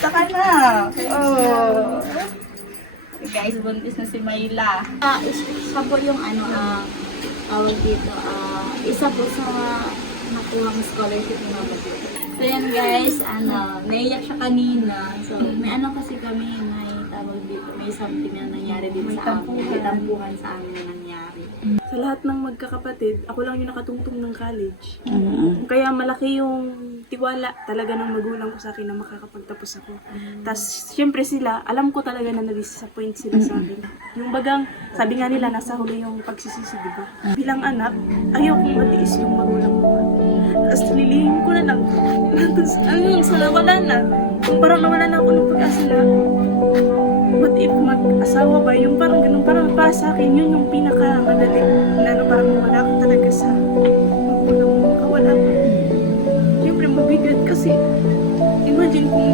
Kamusta ka na? Oh. Guys, buntis na si Mayla. Isa po yung tawag dito, isa po sa nakuha ng scholarship ni Mama dito. So yan guys, naiyak siya kanina. So may kasi kami, may tawag dito, may something na nangyari dito sa amin. May tampuhan sa amin na nangyari. Sa lahat ng magkakapatid, ako lang yung nakatungtong ng college. Kaya malaki yung tiwala talaga ng magulang ko sa akin na makakapagtapos ako. Tapos, syempre sila, alam ko talaga na na-disappoint sila sa akin. Yung bagang, sabi nga nila, nasa huli yung pagsisisi, di ba? Bilang anak, ayaw kong matiis yung magulang ko. Tapos, lilihim ko na lang. Tapos, sana wala na. Kung parang nawala na ako ng pag-asa na, what if mag-asawa ba? Yung parang ganun, parang para sa akin, yun yung pinaka-madali. Na parang wala ka talaga sa magulang mo. Kawala ka. Siyempre, mabigat kasi, imagine kung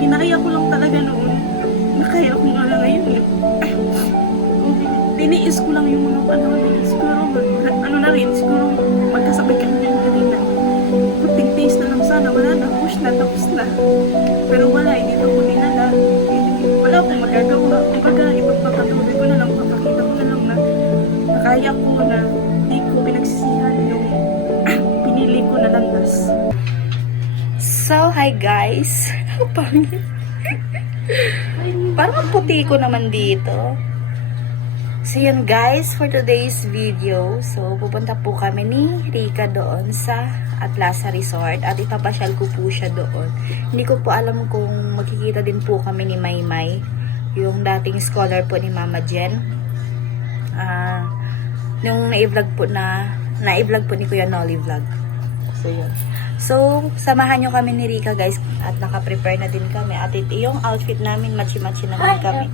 kinaya ko lang talaga noon, nakaya ko nga ngayon. Tiniis ko lang yung mga panahon na siguro, siguro magkasabay kami ng kanina. Puting taste na lang sana, wala na, push na, tapos na. Pero wala, hindi ito ko dinala. Wala akong magagawa. Kumbaga, ipagpapatuloy ko na lang, papakita ko na lang na nakaya ko na hindi ko pinagsisihan yung pinili ko na landas. So, hi guys. Parang puti ko naman dito. So, yun guys, for today's video. So, pupunta po kami ni Rika doon sa Atlasa Resort at ipapasyal ko po siya doon. Hindi ko po alam kung magkikita din po kami ni Maymay, yung dating scholar po ni Mama Jen. Nung na-vlog po ni Kuya Nolly Vlog. So, yun. So, samahan nyo kami ni Rika guys at naka-prepare na din kami. At ito yung outfit namin, matchy-matchy naman kami.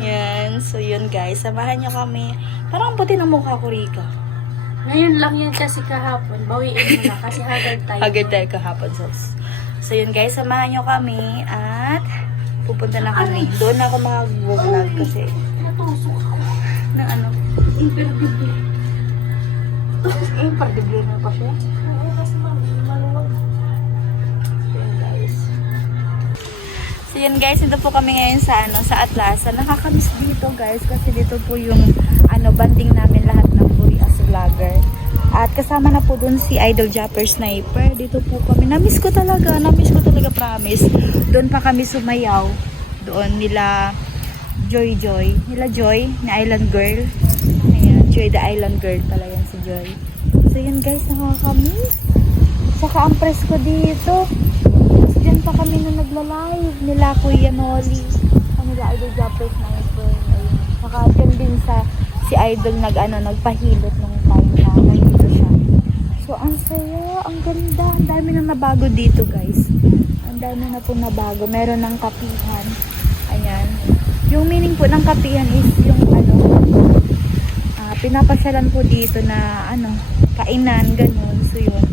Yan. So, yun guys. Samahan nyo kami. Parang puti ng mukha ko, Rika. Ngayon lang yan kasi kahapon. Bawiin mo na kasi hagad tayo. Hagad tayo kahapon. So, yun guys. Samahan nyo kami at pupunta na kami. Doon ako mag-vlog kasi Natusok ako. na ano. Imperdibly. Imperdibly na pa siya. Oo, kasi maluwag. So yun guys, ito po kami ngayon sa Atlasa. Nakakamiss dito guys kasi dito po yung banding namin lahat ng Buri as vlogger. At kasama na po dun si Idol Japper Sniper. Dito po kami. Namiss ko talaga promise. Doon pa kami sumayaw. Doon nila Joy, nila Joy, ni Island Girl. Ayan, Joy the Island Girl pala yan si Joy. So yun guys, nakakamiss. Saka ang press ko dito. Diyan pa kami nung nagla-live nila Kuya Nolly, nila Idol Japper Sniper. Ayun. Saka dyan din si Idol nagpahilot nung time na nandito siya. So ang saya, ang ganda, ang dami nang nabago dito guys. Ang dami na po nabago. Meron ng kapihan. Ayan. Yung meaning po ng kapihan is yung pinapasyalan po dito na kainan, ganun. So yun.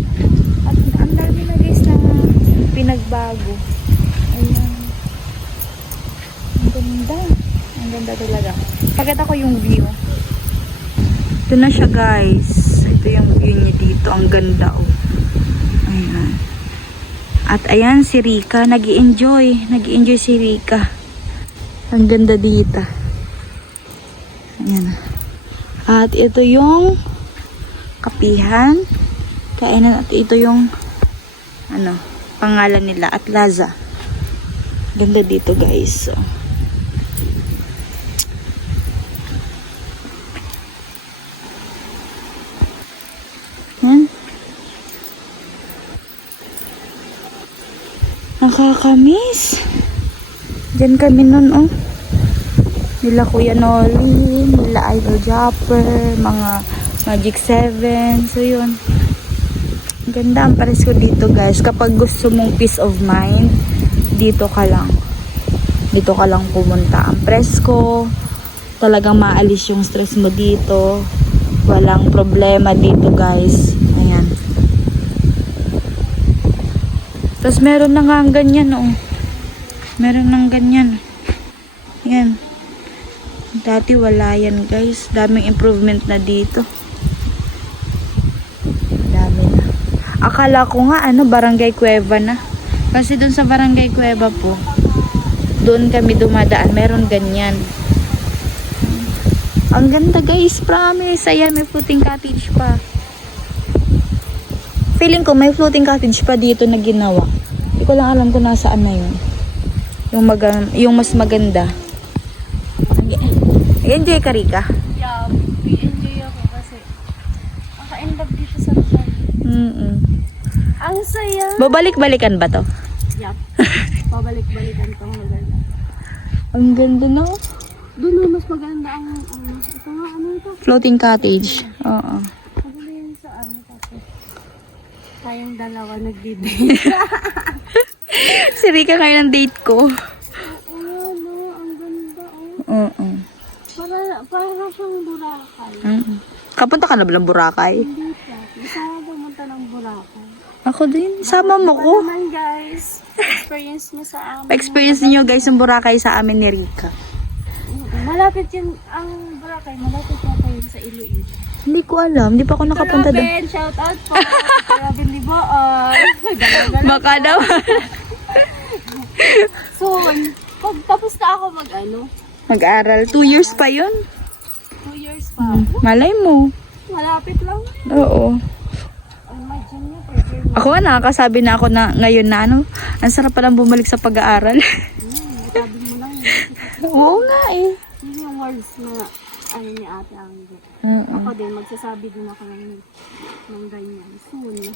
At ang dami na guys na pinagbago. Ayan. Ang ganda. Ang ganda talaga. Pakita ko yung view. Ito na siya guys. Ito yung view niya dito. Ang ganda oh. Ayan. At ayan si Rika. Nag-i-enjoy. Nag-i-enjoy si Rika. Ang ganda dito. Ayan. At ito yung kapihan. Kainan at ito yung pangalan nila, Atlasa. Ganda dito guys. So. Nakakamiss. Diyan kami nun nila Kuya Nolly, nila Idol Japper, mga Magic 7. So yun. Ganda ang pares ko dito guys. Kapag gusto mong peace of mind, dito ka lang. Dito ka lang pumunta. Ang presko, talagang maalis yung stress mo dito. Walang problema dito guys. Ayan. Tapos meron na nga ang ganyan Meron ng ganyan. Ayan. Dati wala yan guys. Daming improvement na dito. Dami na. Akala ko nga barangay Cueva na. Kasi doon sa Barangay Cueva po, doon kami dumadaan. Meron ganyan. Ang ganda guys, promise. Ayan, may floating cottage pa. Feeling ko may floating cottage pa dito na ginawa. Hindi ko lang alam kung nasaan na yun. Yung mas maganda. Enjoy ka, Rika? Yeah, enjoy ako kasi maka-end up dito sa lugar. Ang saya. Babalik-balikan ba to? Yup. Pabalik-balikan tong lugar na. Ang ganda no? Doon na mas maganda ang ito nga, ano ito? Floating cottage. Oo. Maganda yun sa ano tapos. Tayong dalawa nagdi-date. Si Rika kayo ng date ko. Oo, no, ang ganda oh. Oo. Para siyang Boracay. Kapunta ka na ba ng Boracay? Hindi pa. Gusto ko pumunta ng Boracay. Ako din. Sama mo ko. Naman guys, experience niyo sa amin. Pa-experience niyo guys ng Boracay sa amin ni Rika. Malapit yun, ang Boracay, malapit yata yun sa Iloilo. Hindi ko alam. Hindi pa ako nakapunta doon. Robin, shout out po. Robin Liboan. Baka daw. Soon, pag tapos na ako Mag-aral. 2 years pa yun. 2 years pa. Malay mo. Malapit lang. Oo. Imagine nyo, pwede mo. Ako nakakasabi na ako na ngayon na ano. Ang sarap palang bumalik sa pag-aaral. Sabi mo lang yun. Oo nga eh. Yun yung words na ano ni Ate Angel. Ako din, magsasabi din ako ng ganyan. Soon.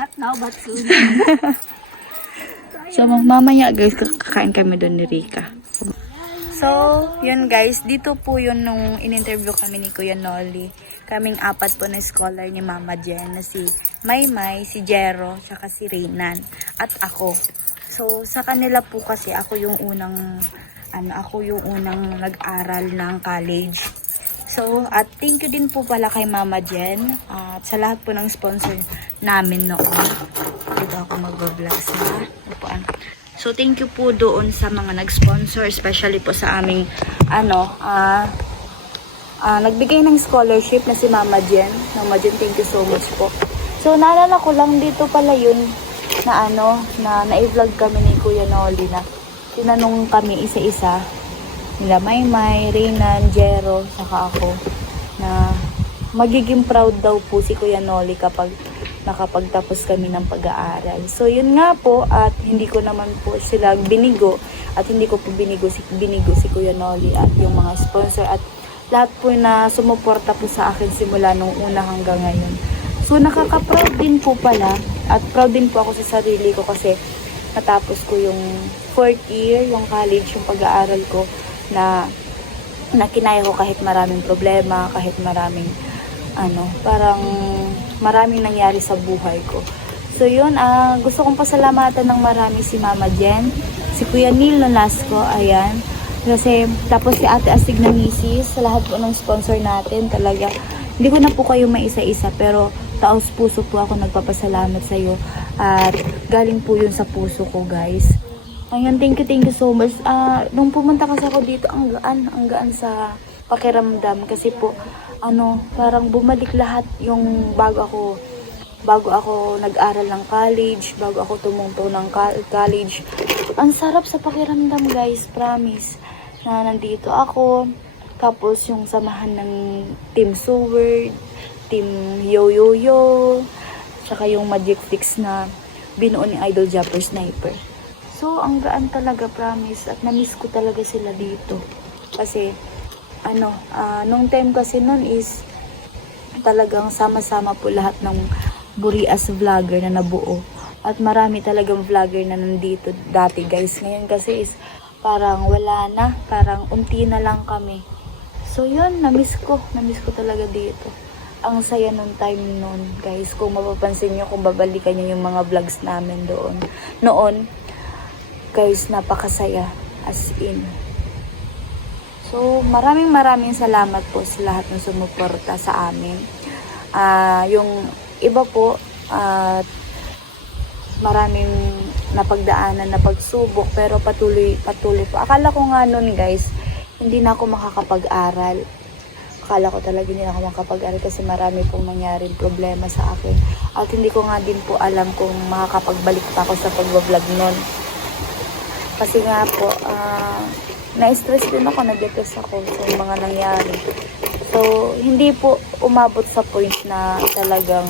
Not now, but soon. So mamaya guys, kakain kami doon ni Rika. So, yun guys, dito po yun nung in-interview kami ni Kuya Nolly. Kaming 4 po na scholar ni Mama Jen na si Maymay, si Jero, saka si Reynan at ako. So, sa kanila po kasi ako yung unang nag-aral ng college. So, at thank you din po pala kay Mama Jen at sa lahat po ng sponsor namin noon. Dito ako mag-vlog sa upuan. So, thank you po doon sa mga nag-sponsor, especially po sa aming, nagbigay ng scholarship na si Mama Jen. Mama Jen, thank you so much po. So, naalala ko lang dito pala yun na na-vlog kami ni Kuya Nolly na tinanong kami isa-isa, nila Maymay, Reynan, Jero, saka ako, na magiging proud daw po si Kuya Nolly kapag nakapagtapos kami ng pag-aaral. So, yun nga po, at hindi ko naman po sila binigo, at hindi ko po binigo si Kuya Nolly at yung mga sponsor, at lahat po na sumuporta po sa akin simula nung una hanggang ngayon. So, nakaka-proud din po pala, at proud din po ako sa sarili ko kasi natapos ko yung 4th year, yung college, yung pag-aaral ko, na kinaya ko kahit maraming problema, kahit maraming parang maraming nangyari sa buhay ko. So yun, gusto kong pasalamatan ng marami si Mama Jen, si Kuya Neil Nolasco, ayan. Kasi tapos si Ate Astig na misis, sa lahat po ng sponsor natin, talaga, hindi ko na po kayo maisa-isa, pero taos puso po ako nagpapasalamat sa iyo. At galing po yun sa puso ko, guys. Ayun, thank you so much. Nung pumunta kasi ako dito, ang gaan sa pakiramdam kasi po parang bumalik lahat yung bago ako nag-aral ng college, bago ako tumuntong ng college. Ang sarap sa pakiramdam, guys, promise, na nandito ako. Tapos yung samahan ng Team Seward, Team Yo-Yo-Yo, tsaka yung Magic Fix na binuo ni Idol Japper Sniper. So, ang gaan talaga, promise, at na-miss ko talaga sila dito. Kasi nung time kasi nun is talagang sama-sama po lahat ng Burias vlogger na nabuo. At marami talagang vlogger na nandito dati, guys. Ngayon kasi is parang wala na. Parang unti na lang kami. So yun, na-miss ko talaga dito. Ang saya nung time nun, guys. Kung mapapansin nyo, kung babalikan nyo yung mga vlogs namin noon, guys, napakasaya. As in. So, maraming salamat po sa lahat ng sumuporta sa amin. Yung iba po, maraming napagdaanan na pagsubok, pero patuloy po. Akala ko nga nun, guys, hindi na ako makakapag-aral. akala ko talaga hindi ako makapag-aral kasi marami pong nangyaring problema sa akin. At hindi ko nga din po alam kung makakapagbalik pa ako sa pag-vlog nun. Kasi nga po, na-stress din ako, na-depress ako sa mga nangyari. So, hindi po umabot sa point na talagang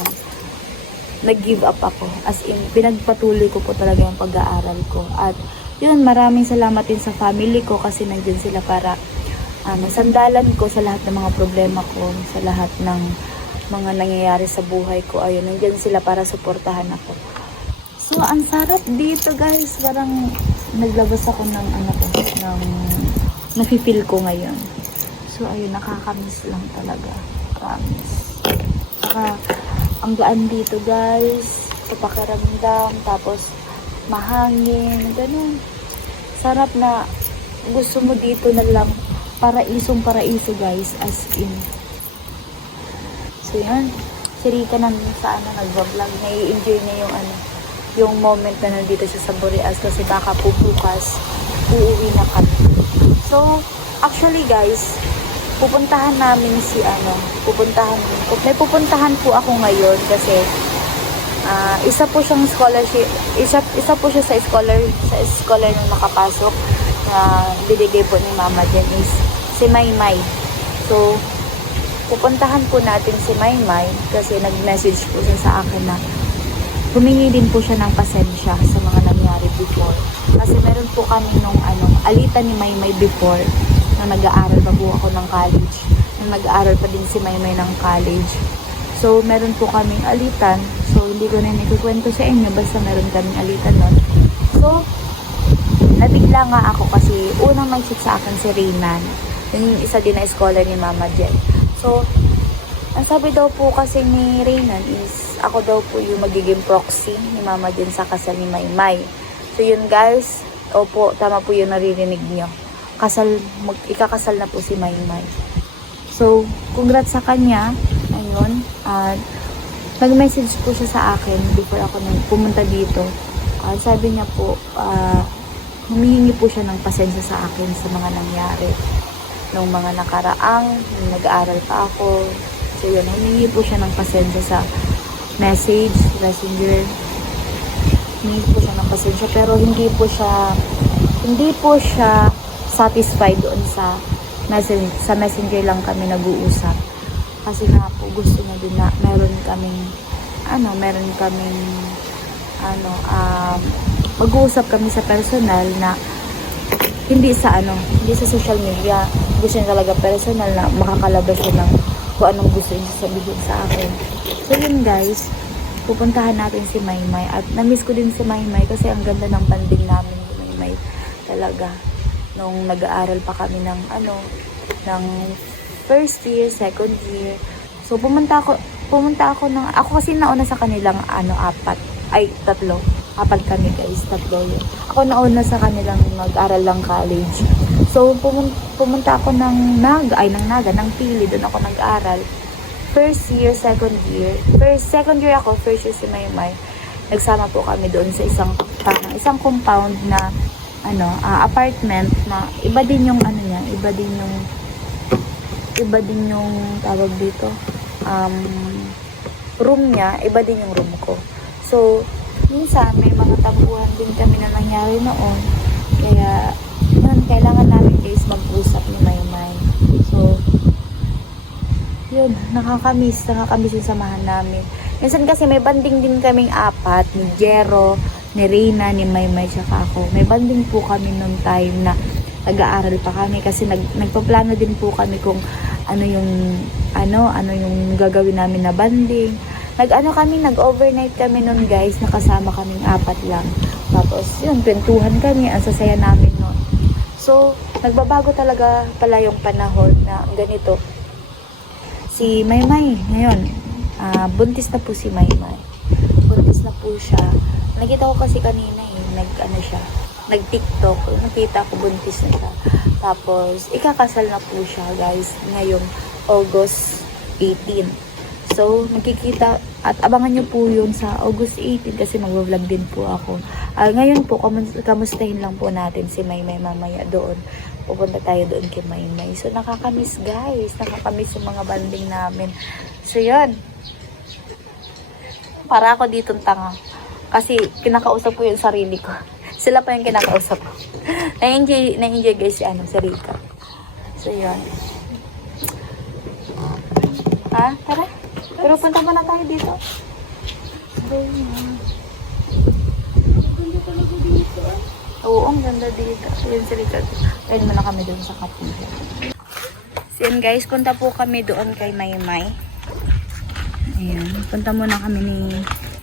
nag-give up ako. As in, pinagpatuloy ko po talaga yung pag-aaral ko. At yun, maraming salamat din sa family ko kasi nandiyan sila para sandalan ko sa lahat ng mga problema ko, sa lahat ng mga nangyayari sa buhay ko. Ayun, nandiyan sila para suportahan ako. So, ang sarap dito guys. Parang naglabas ako ng nafe-feel ko ngayon. So, ayun, nakakamiss lang talaga. Promise. Saka, ang gaan dito guys. Sa pakiramdam. Tapos, mahangin. Ganun. Sarap na gusto mo dito na lang. Paraisong paraiso guys, as in. So yan, si Rika nandun sa nag-vlog, nai-enjoy niya yung moment na nandito siya sa Boreas kasi baka po bukas uuwi na kami. So, actually guys, pupuntahan namin may pupuntahan po ako ngayon kasi isa po siyang scholarship, isa po siya sa scholar na nakapasok na binigay po ni Mama Jen is si Maymay. So, pupuntahan po natin si Maymay kasi nag-message po siya sa akin na humingi din po siya ng pasensya sa mga nangyari before. Kasi meron po kami nung alitan ni Maymay before na nag-aaral pa po ako ng college. Nag-aaral pa din si Maymay ng college. So, meron po kaming alitan. So, hindi ko na ikukwento sa inyo basta meron kaming alitan nun. So, nabigla nga ako kasi unang nag-shoot sa akin si Reynan. Yung isa din na scholar ni Mama Jen. So, ang sabi daw po kasi ni Reynan is ako daw po yung magiging proxy ni Mama Jen sa kasal ni Maymay. So, yun guys. Opo, tama po yung naririnig niyo. Ikakasal na po si Maymay. So, congrats sa kanya. Ayun. At nag-message po siya sa akin before ako pumunta dito. Sabi niya po, humihingi po siya ng pasensya sa akin sa mga nangyari. Nung mga nakaraang, nag-aaral pa ako. So yun, humihingi po siya ng pasensya sa messenger. Humihingi po siya ng pasensya pero hindi po siya satisfied doon sa messenger lang kami nag-uusap. Kasi nga po gusto niya din na meron kaming mag-uusap kami sa personal na hindi sa social media. Gusto niya talaga personal na makakalabas siya ng kung anong gusto niya sabihin sa akin. So yun guys, pupuntahan natin si Maymay at na-miss ko din si Maymay kasi ang ganda ng banding namin ni Maymay talaga. Nung nag-aaral pa kami ng first year, second year. So pumunta ako ako kasi nauna sa kanilang tatlo. Apat kami guys, tatlo yun. Ako nauna sa kanilang mag-aral lang college. So, pumunta ako ng Pili, doon ako nag-aral. First year, second year. Second year ako, first year si Maymay. Nagsama po kami doon sa isang compound na, apartment na iba din yung tawag dito, room niya, iba din yung room ko. So, minsan may mga tabuhan din kami na nangyari noon. Kaya, yun, kailangan namin guys mag-usap ni Maymay. So, yun, nakakamiss yung samahan namin. Minsan kasi may banding din kaming apat, ni Jero, ni Reyna, ni Maymay, tsaka ako. May banding po kami noong time na nag-aaral pa kami kasi nagpaplano din po kami kung ano yung gagawin namin na banding. Nag-overnight kami nun guys, nakasama kaming apat lang. Tapos yun, kwentuhan kami, ang sasaya namin nun. So, nagbabago talaga pala yung panahon na ganito. Si Maymay, ngayon, buntis na po si Maymay. Buntis na po siya. Nakita ko kasi kanina nag-TikTok. Nakita ko buntis na siya. Tapos, ikakasal na po siya guys, ngayong August 18. So, magkikita at abangan nyo po yun sa August 18 kasi mag-vlog din po ako. Ngayon po, kamustahin lang po natin si Maymay mamaya doon. pupunta tayo doon kay Maymay. So, nakakamiss guys. Nakakamiss yung mga banding namin. So, yun. Para ako dito tanga. Kasi, kinakausap ko yung sarili ko. Sila pa yung kinakausap ko. Na-enjoy guys si Rika. So, yun. Ha? Tara. Pero punta muna tayo dito. Oo, ang ganda dito. Yun si Richard. Pwede muna kami doon sa kapila. So yun guys, punta po kami doon kay Maymay. Ayan, punta muna kami ni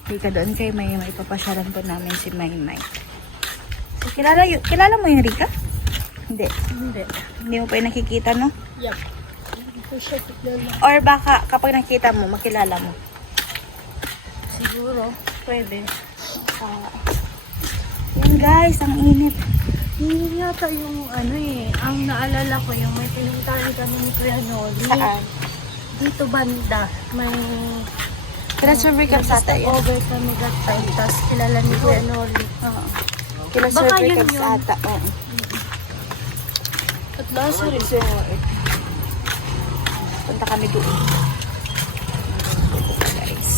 Rika doon kay Maymay. Papasyaran po namin si Maymay. So, kilala mo yung Rika? Hindi. Hindi mo pa yung nakikita, no? Yup. Or baka kapag nakita mo, makilala mo. Siguro. Pwede. Yan guys, ang init. Hindi yata yung ang naalala ko yung may pinuntahan kami ni Kuya Noli. Saan? Dito banda, may Kila-survey ka sa tayo. over kami that time, tapos kilala ni Kuya Noli. Kila-survey Baka ka yun sa yun. ata. Oo. At last resort. Punta kami doon. Guys.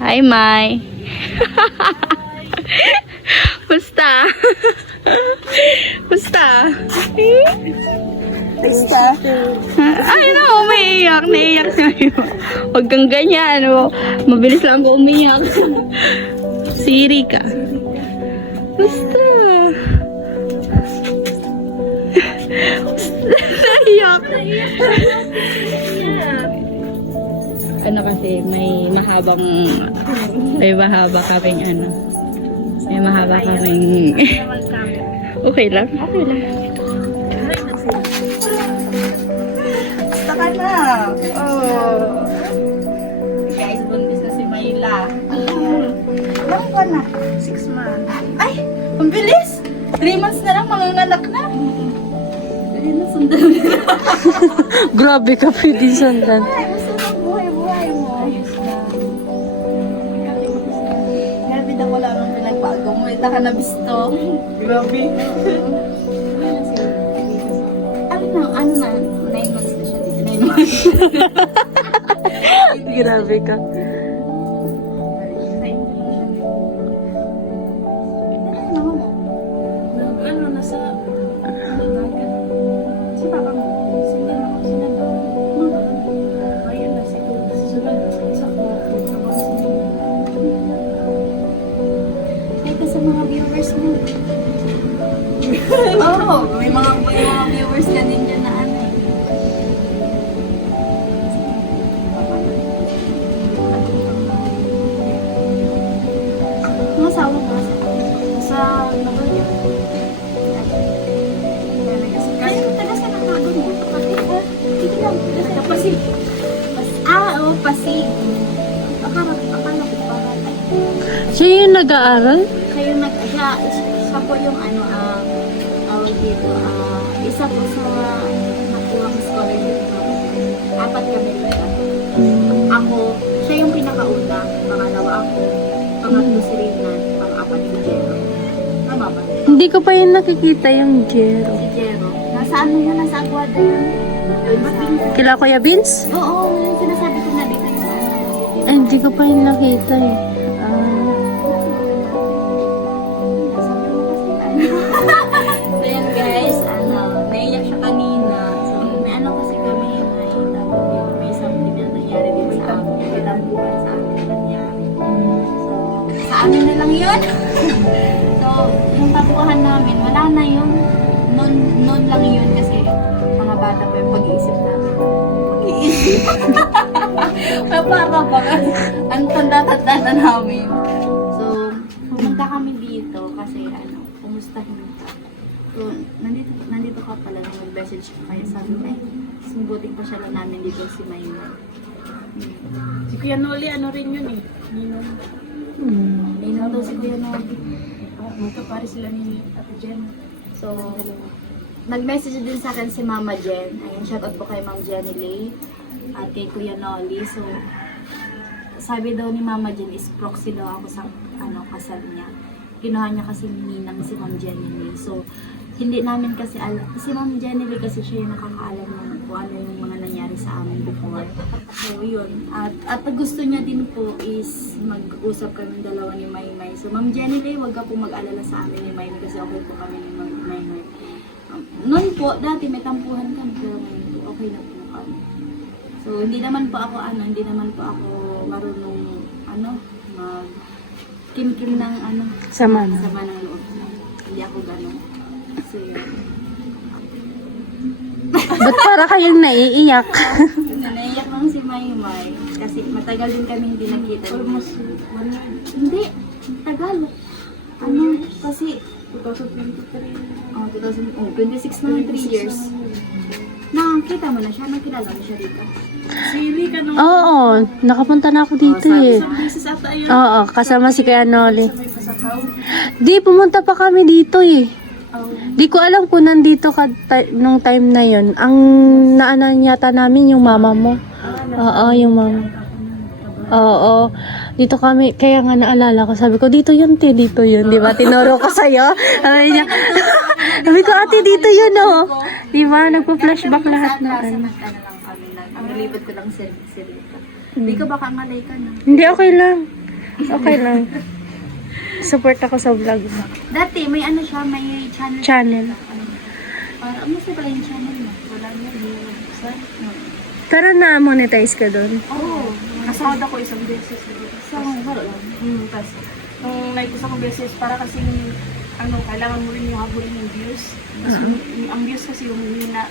Hi, Mai. Basta. Basta. Basta. Ay, no, umiiyak. Naiiyak na yun. Huwag kang ganyan. Mabilis lang ako umiiyak. Si Rika. Basta. Naiiyak. Ano kasi, may mahaba kaming may mahaba kaming okay lang? Okay lang. Basta ka na. Oh. Guys, buntis na si Mayla. Ilang buwan na? 6 months. Ay, ang bilis! 3 months na lang, manganganak na. Dali na, sundan na. Grabe ka, pwede sandan. Ay, gusto na buhay-buhay mo. Ayos na. Grabe na wala nang pinagbago mo. Ita ka na bisto. Grabe. Ano na, 9 months na siya dito. 9 months. Grabe ka. Nasa si Papa mo. Sige na ako sinagawa. Ayun na, siguro. Susunod sa Ay, ka sa mga viewers mo. Oo, may mga viewers ka din dyan na ano. Mga asawa ko. sa Nagoya. Kasi taga sa nakago mo. Sige lang. Pasig. Oo, Pasig. Akala ko para. Siya yung nag-aaral? Kayo siya po yung awag dito, isa po sa nakuha ko scholarship na 4 kami pala. Ako, siya yung pinakauna, pangalawa ako, pangatlo si Rinan, pang-apat si Jero. Tama ba? Hindi ko pa yun nakikita yung Jero. Si Jero. Nasa ano yun, nasa Aguada yun. Kila Kuya Vince? Oo, yung sinasabi ko na dito yung Ay, hindi ko pa yun nakita eh. So yun guys, naiyak siya kanina. So may kasi kami, may something na nangyari din sa amin. May tambuhan sa amin na nangyari. So, sa amin na lang yun. So, yung tambuhan namin, wala na yun. Noon lang yun kasi mga bata pa yung pag-iisip namin. Pag-iisip? Para ba? Ang tanda-tanda na namin. So, pumunta kami dito kasi kumustahin ka. So, nandito ka pala nung mag-message ka kaya sabi ko, sumbuting pa siya lang namin dito si Mayla. Si Kuya Noli, ano rin yun eh. Ninong. Ninong daw si Kuya Noli. Magkapare sila ni Ate Jen. So, nag-message din sa akin si Mama Jen. Ayun, shoutout po kay Ma'am Jenny Lay at kay Kuya Noli. So, sabi daw ni Mama Jen is proxy daw ako sa kasal niya. Kinuha niya kasi ni Ninang si Ma'am Jenny. So, hindi namin kasi alam. Si Ma'am Jenny kasi siya yung nakakaalam ng kung ano yung mga nangyari sa amin before. So, yun. At gusto niya din po is mag-usap kami dalawa ni Maymay. So, Ma'am Jenny, wag ka po mag-alala sa amin ni Maymay kasi okay po kami ni Maymay. Noon po, dati may tampuhan kami, pero ngayon po, okay na po kami. So, hindi naman po ako marunong, kim-kim ng Sama sama ng loob. Hindi ako gano'n. So, yun. Ba't para kayong naiiyak? Naiyak lang si Maymay. Kasi matagal din kami hindi nakita. Almost 1 year. Hindi, tagal. Kasi, 2023. 26 na 3 years. Nakakita mo na siya, nakilala mo siya dito. Sili ka nung Oo, nakapunta na ako dito eh. isang beses ata yun. Oo, kasama si Kuya Noli. Sa may pasakaw. Di, pumunta pa kami dito eh. Oh. Di ko alam kung nandito ka nung time na yon. Ang naanan yata namin yung mama mo. Oo, yung mama. Oo, dito kami, kaya nga naalala ko, sabi ko, dito yun, te, dito yun, di ba? Tinuro ko sa'yo. Sabi niya, sabi ko, ate, dito yun, oh. Di ba? Nagpo-flashback lahat na. Lang kami lang. Ang nilipad ko lang si Rita. Hindi ka baka malay ka na. Hindi, okay lang. Okay lang. Support ako sa vlog mo. Dati, may siya, may channel. Channel. Para, ano sa pala yung channel mo? Wala niya, hindi mo nabuksan. Tara na, monetize ka doon. Oo. Nasahod ako isang beses. Wala lang. Tapos, nung naipos ako beses, para kasing, kailangan mo rin yung habulin yung views. Tapos, ang views kasi yung humina.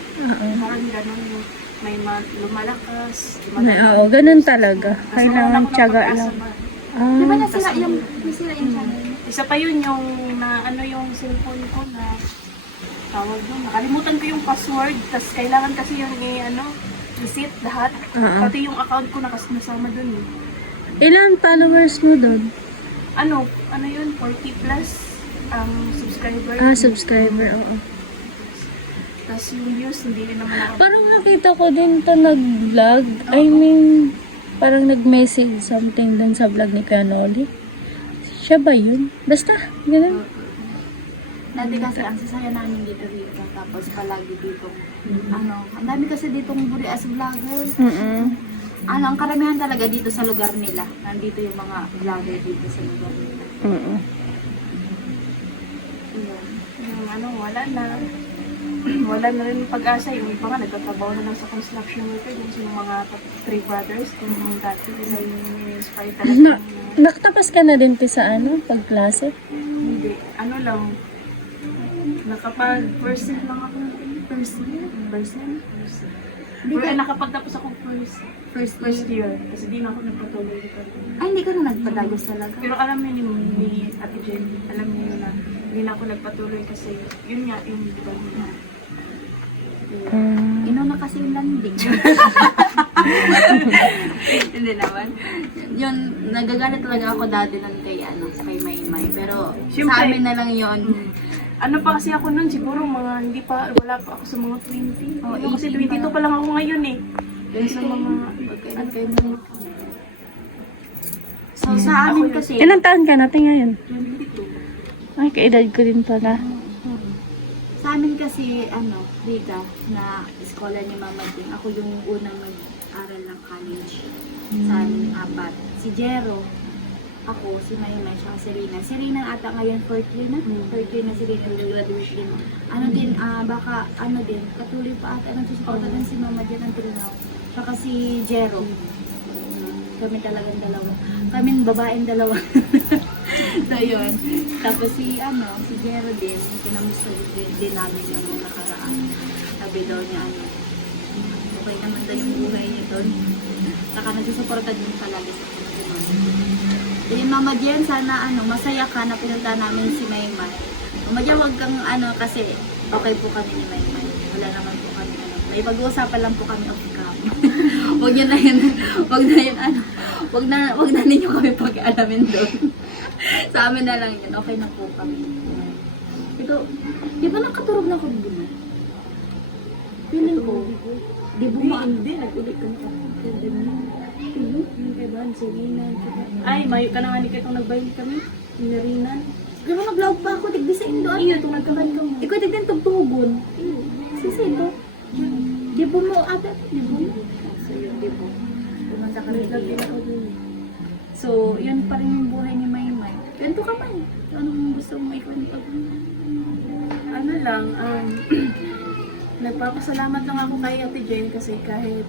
Parang gano'n yung may lumalakas. Oo, ganun talaga. Kailangan tiyaga lang. Di ba Ah, nasira yung channel? Isa pa yun yung yung cellphone ko na tawag doon. Nakalimutan ko yung password. Tapos kailangan kasi yung reset lahat. Pati yung account ko nasama doon eh. ilan followers mo doon? Ano yun? 40 plus subscriber. Subscriber, oo. Tapos yung views, hindi rin naman ako. Parang nakita ko din to nag-vlog. I mean, parang nag-message something dun sa vlog ni Kuya Noli. Siya ba yun? Basta, ganun. Dati kasi ang sasaya namin dito. Tapos palagi dito. Ang dami kasi ditong buri as vlogger. Ang karamihan talaga dito sa lugar nila. Nandito yung mga vlogger dito sa lugar nila. Yung wala na. Wala na rin pag-asa. Yung iba nga, nagtatrabaho na lang sa construction worker. Yung mga 3 brothers. Yung dati, nila yung inspire talaga. Nakatapas ka na din sa pagklase? Hindi. Lang. Nakapag-first year lang ako. First year? Nakapagtapos ako first year. Kasi di na ako nagpatuloy dito. Ay, hindi ka na nagpadagos talaga. Pero alam niyo ni Ate Jenny, alam niyo na hindi na ako nagpatuloy kasi yun nga yung diba niya. Inuna kasi yung landing. Hindi naman. Yun, nagagalit talaga ako dati nun kay Maymay. Pero Siyempre. sa amin na lang yun. Ano pa kasi ako nun, siguro wala pa ako sa mga 20. Oh, Kasi 18 22 pa lang ako ngayon eh. Kaya sa mga, So sa amin kasi, Ilang taon ka natin ngayon? 22. Ay, kaedad ko din pala. sa amin kasi, Rita, na scholar ni Mama Ding, ako yung unang nag-aral ng college sa amin 4. Si Jero, ako, si Maymay, siya si Rina. Si Rina ata ngayon 4th year na. 4th year na si Rina, graduate din. Katuloy pa ata, nagsusuporta din si Mama Jen until now. Saka si Jero. Kami talagang dalawa. Kaming babaeng dalawa. So yun. Tapos si Jero din, kinamusta din namin yung nakaraan. Sabi daw niya, okay naman daw yung buhay niya doon. Saka nagsusuporta din palagi sa yung Mama Jen, sana masaya ka na pinunta namin si Maymay. Mama Jen, wag kang kasi okay po kami ni Maymay. Wala naman po kami may pag-uusapan lang po kami off cam. Wag yun na yun. Wag na ninyo kami pag-alamin doon. Sa amin na lang yun. Okay na po kami. Ito, di ba nakaturog na ako doon? Feeling ko. Di Hindi, buma. hindi. Nag-ulit ka na kapag yung kay Van, si Rinan. Ay, may kanangani ka itong nagbayad kami. Yung Rinan. Pero nag-vlog pa ako, tigdi sa Indo. Iya, itong nagkakan ka mo. Ikaw tigdi tugtugon. Sisito. Di mo ate, di mo. So yun, di mo. Pumunta ka Nag-vlog din dito. ako dun. So, yun pa rin yung buhay ni Maymay. Kwento ka pa eh. Anong gusto mo ikwento? Ano lang, nagpapasalamat lang ako kay Ate Jane kasi kahit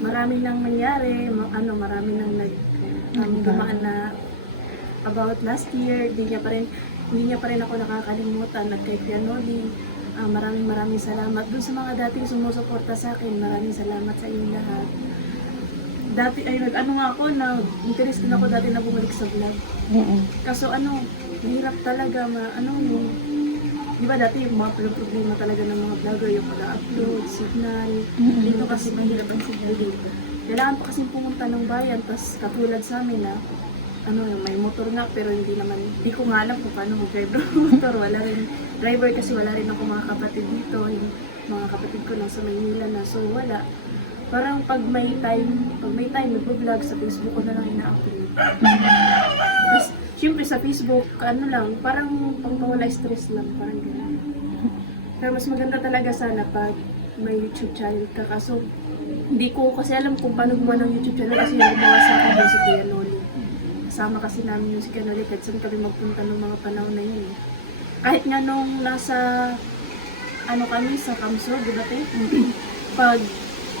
marami nang nangyari, marami nang dumaan na about last year, hindi niya pa rin ako nakakalimutan. At kay Pianoli, maraming salamat. Doon sa mga dating sumusuporta sa akin, maraming salamat sa inyo lahat. Dati ay interest din ako dati na bumalik sa vlog. Kaso hirap talaga yung, di ba dati yung mga problema talaga ng mga vlogger, yung pag-upload, signal. Dito kasi mahirap ang signal dito. Kailangan pa kasi pumunta ng bayan, tas katulad sa amin na, yung may motor nga, pero hindi ko nga alam kung paano mag-drive ng motor. Wala rin driver kasi wala rin ako mga kapatid dito. Yung mga kapatid ko nasa Maynila na, so wala. Parang pag may time, nag-vlog sa Facebook ko na lang ina-upload. Tapos, syempre sa Facebook, parang pangpawala stress lang, parang gano'n. Pero mas maganda talaga sana pag may YouTube channel ka. Kaso, hindi ko kasi alam kung paano gumawa ng YouTube channel kasi yung gumawa sa akin yung si Kuya Noli. Kasama kasi namin yung si Kuya Noli kahit saan kami magpunta ng mga panahon na yun. Kahit nga nung nasa, kami sa Kamso, di ba tayo? Pag,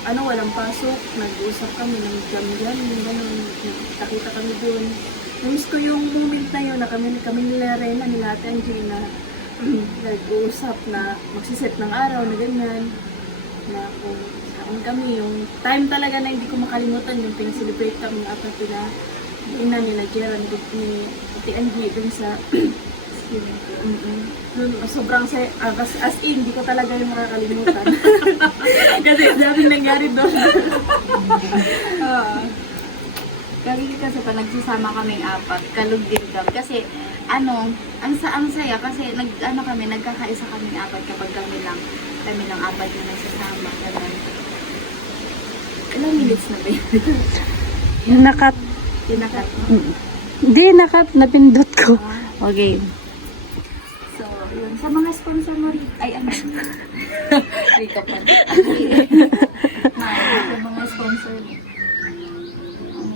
walang pasok, nag-uusap kami ng jam-jam, nakita kami doon. Namiss ko yung moment na yun na kami nila Rena, nila Ate Angie na nag-uusap na magsiset ng araw na ganyan. Na kung kami, yung time talaga na hindi ko makalimutan yung pin-celebrate kami after ina nila Gerald ni Ate Angie dun sa sobrang as in, hindi ko talaga yung makakalimutan. Kasi daming nangyari doon. Kasi pa nagsasama kaming apat, kalog din kami. Kasi ang saya kasi nagkakaisa kaming apat kapag kami lang apat na nagsasama. Ilang minutes na ba yun? Yung nakat. Tinakat mo? Hindi, napindot ko. Okay. So, yun. Sa mga sponsor mo rin, Rika pa. Sa mga sponsor mo.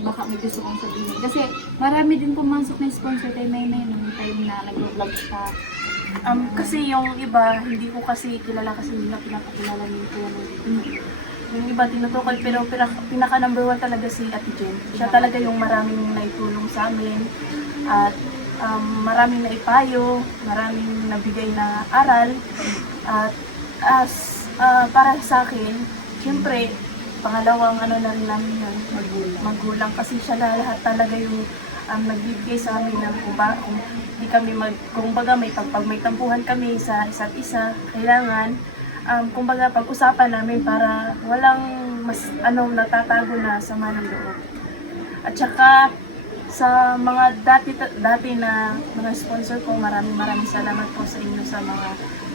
Baka may gusto kong sabihin. Kasi marami din pumasok na sponsor kay Maymay nung time na nag-vlog pa. Kasi yung iba, hindi ko kasi kilala kasi hindi na pinapakilala ni Kuya Noli. Yung iba tinutukol pero pinaka number 1 talaga si Ate Jen. Siya talaga yung maraming naitulong sa amin at maraming naipayo, maraming nabigay na aral at para sa akin, siyempre pangalawang na rin namin yun, magulang kasi siya na lahat talaga yung nagbibigay sa amin ng kung hindi kami kumbaga pag may tampuhan kami sa isa't isa, kailangan kumbaga pag-usapan namin para walang mas natatago na sama ng loob. At saka sa mga dati na mga sponsor ko, maraming salamat po sa inyo sa mga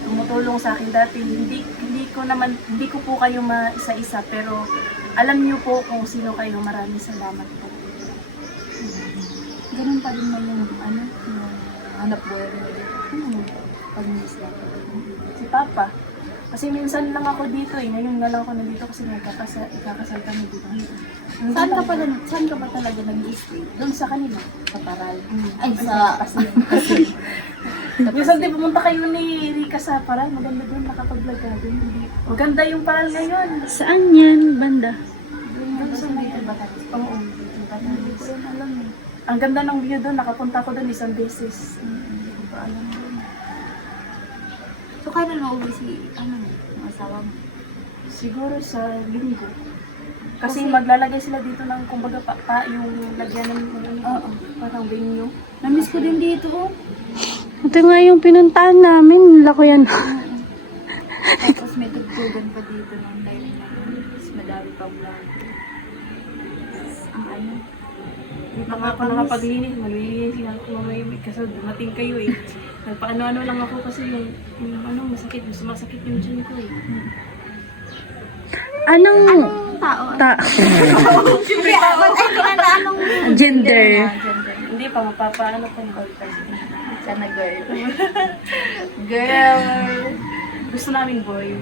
tumutulong sa akin dati. Hindi ko po kayo maisa-isa pero alam niyo po kung sino kayo. Maraming salamat po. Ganun pa rin mo yung hanap buhay mo. Pag-miss lang. Si Papa. Kasi minsan lang ako dito ngayon na lang ako nandito kasi ikakasal kami dito. Saan ka pa talaga nag-stay? Doon sa kanila. Sa Paral. Ay, sa... Minsan din pumunta kayo ni Rika sa Paral. Maganda doon, nakapag-vlog ka doon. Maganda yung Paral ngayon. Saan yan, banda? Doon sa may Batangas. Oo, Batangas. Ang ganda ng view doon, nakapunta ko doon isang beses. Hindi ko alam doon. So, kailan na-uwi si, ang asawa mo? Siguro sa linggo. Kasi maglalagay sila dito ng kumbaga yung lagyan ng parang venue. Namiss ko din dito, oh. Ito nga yung pinuntahan namin. Lako yan. Tapos may tugtugan pa dito ng time na mas madami pa vlog. Ang Nakapag-linis, malilinis nga ako mamaya kasi dumating kayo Nagpaano-ano lang ako kasi yung masakit, sumasakit yung chin ko eh. Anong Tao. Siyempre, anong gender? Hindi pa, mapapaano ko yung kasi. Sana girl. Girl. Gusto namin boy.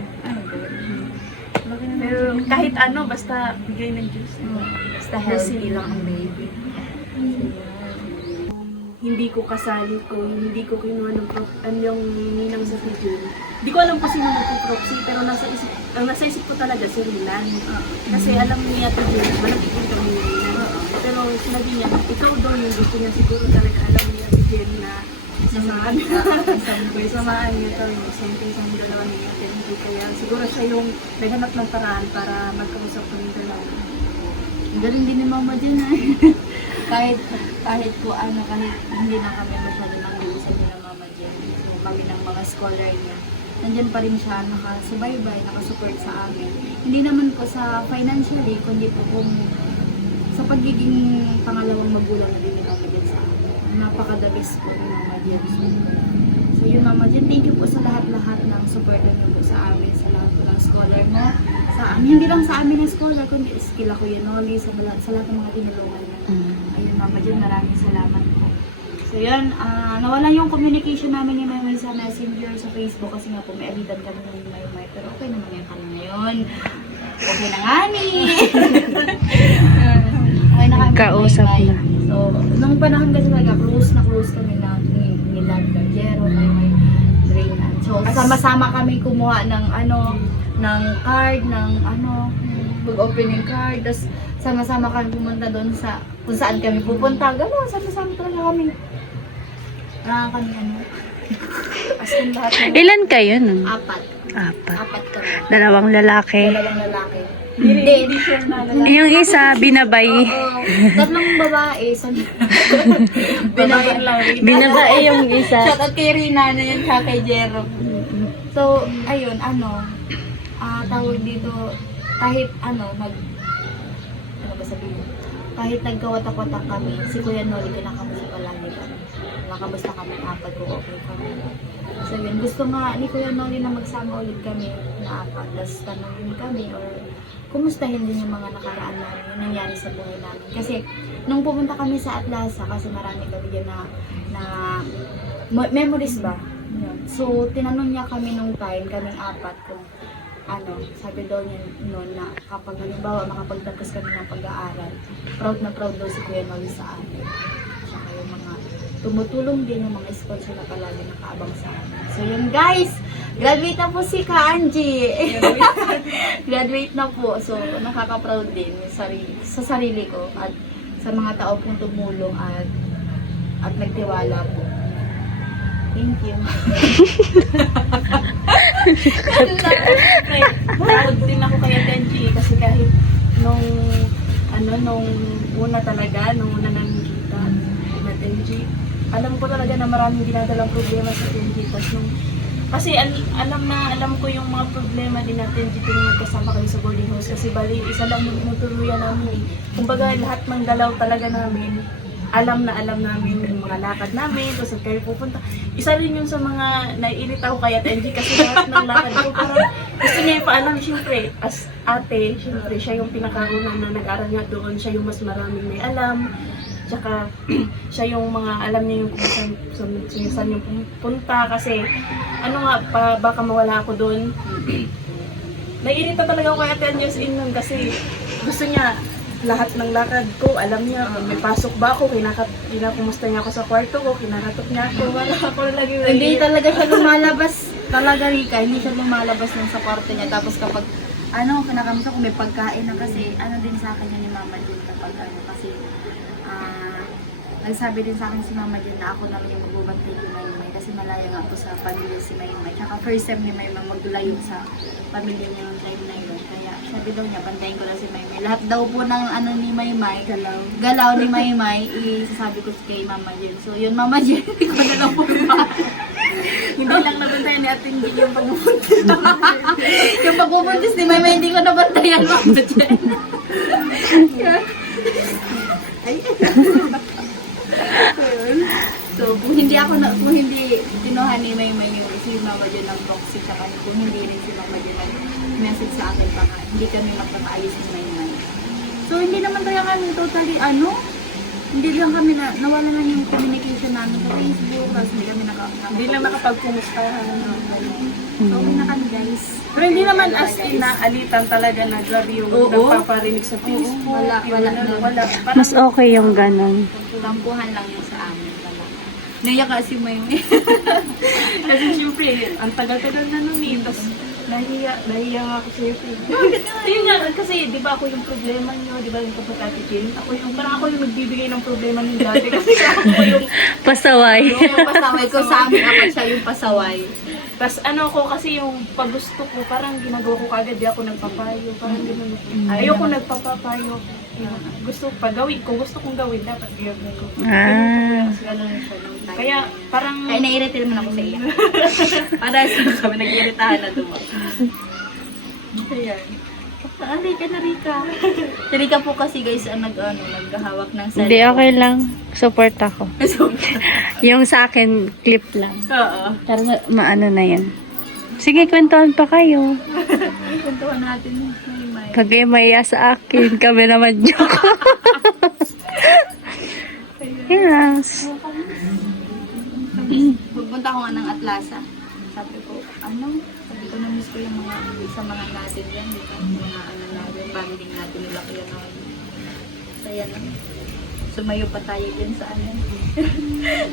Pero kahit ano, basta bigay ng Diyos. Basta healthy lang ang baby. Hindi ko kasali ko, hindi ko kinuha ng yung ninang sa video. Hindi ko alam kung sino magpo-proxy, pero ang nasa isip ko talaga si Rilan. Kasi alam niya ito din, malapit din kami ni Rilan. Pero sinabi niya, ikaw daw yung gusto niya, siguro talaga alam niya si Jen na samaan niya ito, yung something sa mga dalawa niya. Kaya siguro siya yung naghanap ng paraan para magkausap kami dalawa. Galing din ni Mama dyan kahit po kahit hindi na kami masyado nang iusan nila Mama dyan. So kami ng mga scholar niya. Nandyan pa rin siya, nakasubaybay, nakasupport sa amin. Hindi naman po sa financially, kundi po kung sa pagiging pangalawang magulang na din ni Mama dyan sa amin. Napaka-the best po ni Mama dyan. So yun Mama dyan, thank you po sa lahat-lahat ng support niyo po sa amin, sa lahat po ng scholar mo. Sa amin, hindi lang sa amin ng scholar, kundi kila Kuya Noli, sa lahat ng mga tinulungan niya. Ayun Mama dyan, maraming salamat po. So yun, nawala yung communication namin ni Maymay sa Messenger, sa Facebook, kasi nga po may alitan kami ng Maymay, pero okay naman yan kami ngayon. Okay na nga ni! Okay na kami ng Kausap Maymay. na. So, nung panahon kasi talaga, close kami na nila Jero, Maymay, Draynan. So, sama-sama kami kumuha ng ng card, ng pag-opening card, tapos sama-sama kami pumunta doon sa kung saan kami pupunta. Gano'n, sama-sama talaga kami. Kami as in lahat ng Ilan kayo nun? apat. Apat. Kami. Dalawang lalaki. Dalawang lalaki. Hindi sure na lalaki. Yung isa, binabay. Oo. Tatlong babae. Babae lang. Binabay yung isa. Shout out kay Rina na yun, tsaka kay Jero. So, ayun, tawag dito, kahit ano ba sabihin? Kahit nagkawatak-watak kami, si Kuya Noli, kinakamusta palagi kami. Nakamusta kami apat kung okay kami. So yun, gusto nga ni Kuya Noli na magsama ulit kami na apat. Tapos tanongin kami or kumustahin din yung mga nakaraan namin, yung nangyari sa buhay namin. Kasi nung pumunta kami sa Atlasa, kasi marami kami dyan na memories ba? Yun. So tinanong niya kami nung time, kaming apat, kung sabi daw niya noon na kapag halimbawa makapagtapos kami ng pag-aaral, proud na proud daw si Kuya Noli sa amin. Tsaka yung mga tumutulong din yung mga sponsor na palagi nakaabang sa amin. So yun guys, graduate na po si Ka Angie. Graduate na po. So nakaka-proud din sa sarili ko at sa mga tao pong tumulong at nagtiwala po. Thank you. Proud din ako kay Tenji kasi kahit nung una talaga, nung una namin kita na Tenji, alam ko talaga na maraming dinadalang problema sa Tenji. Kasi alam ko yung mga problema din natin dito nung nagkasama kayo sa boarding house kasi bali isa lang yung tinutuluyan namin. Kumbaga lahat ng galaw talaga namin, alam namin yung mga lakad namin, kung saan kayo pupunta. Isa rin yung sa mga naiirit ako kay Ate Angie kasi lahat ng lakad ko parang gusto niya ipaalam. Siyempre, as ate, siyempre siya yung pinakauna na nag-aral nga doon, siya yung mas maraming may alam. Tsaka siya yung mga alam niya yung kung saan yung punta kasi baka mawala ako doon. Naiirita talaga ako kay Ate Angie nun kasi gusto niya lahat ng lakad ko, alam niya, kung may pasok ba ako, kinakumusta niya ako sa kwarto ko, kinakatok niya ako, wala ako lagi. Hindi talaga siya lumalabas, talaga Rika, hindi siya lumalabas ng sa kwarto niya. Tapos kapag, kinakamusta kung may pagkain na kasi, din sa akin ni Mama din kapag kasi, nagsabi din sa akin si Mama din na ako naman yung magbubantay kay Maymay kasi malayo nga po sa pamilya si Maymay. Tsaka first time ni Maymay maglayo sa pamilya niya ng time na yun. Kaya sabi daw niya, bantayin ko na si Maymay. Lahat daw po ng ni Maymay, galaw ni Maymay, isasabi ko kay Mama Jen. So yun Mama Jen, hindi ko na lang po Hindi lang nabantayan ni Ate Angie yung pagbupuntis. yung pagpupuntis ni Maymay, hindi ko nabantayan Mama Jen. So, kung hindi kinuha ni Maymay yung si Mama Jen ng proxy tsaka kung hindi rin si Mama Jen nag-message sa akin baka hindi kami magpapaalis ni Maymay. So hindi naman tayo kami totally hindi lang kami nawala na yung communication namin sa Facebook, tapos hindi kami Hindi lang nakapagkumustahan. So okay na kami guys. Pero hindi naman as in naalitan talaga na grabe yung Oo. nagpaparinig sa Facebook. Wala, yung wala ano, na. wala. Parang, Mas okay yung ganon. Tampuhan lang yun sa amin. Naiyak kasi Maymay. kasi syempre, ang tagal-tagal na nun eh. Tapos nahiya nga ako sa'yo. Yun nga, kasi di ba ako yung problema nyo, di ba yung kapatatikin? Parang ako yung nagbibigay ng problema nyo dati. Kasi ako yung Pasaway. Yung pasaway ko sa amin, ako siya yung pasaway. tas ano ko kasi yung pag gusto ko, parang ginagawa ko kagad, di ako nagpapayo. Parang gano'n. Ayoko nagpapapayo. Gusto pa gawin, kung gusto kong gawin, dapat gawin ko. Ganun siya nung time. Kaya parang, Kaya naiirita naman ako sa iya. Para sa kami nag-iiritahan na dumaan. ayan. Rika na Rika. Si Rika po kasi guys, naghahawak ng cellphone. Hindi, okay lang. Support ako. Yung sa akin, clip lang. Oo. Pero maano na yan. Sige, kwentuhan pa kayo. Kuntuhan natin. Maymay. Pag may maya sa akin, kami naman joke. Yes. Pupunta ko nga ng Atlasa. Sabi ko, sabi ko na-miss ko yung mga natin yan. Yung mga natin, banding natin nila kaya naman. So yan sumayo pa tayo dyan sa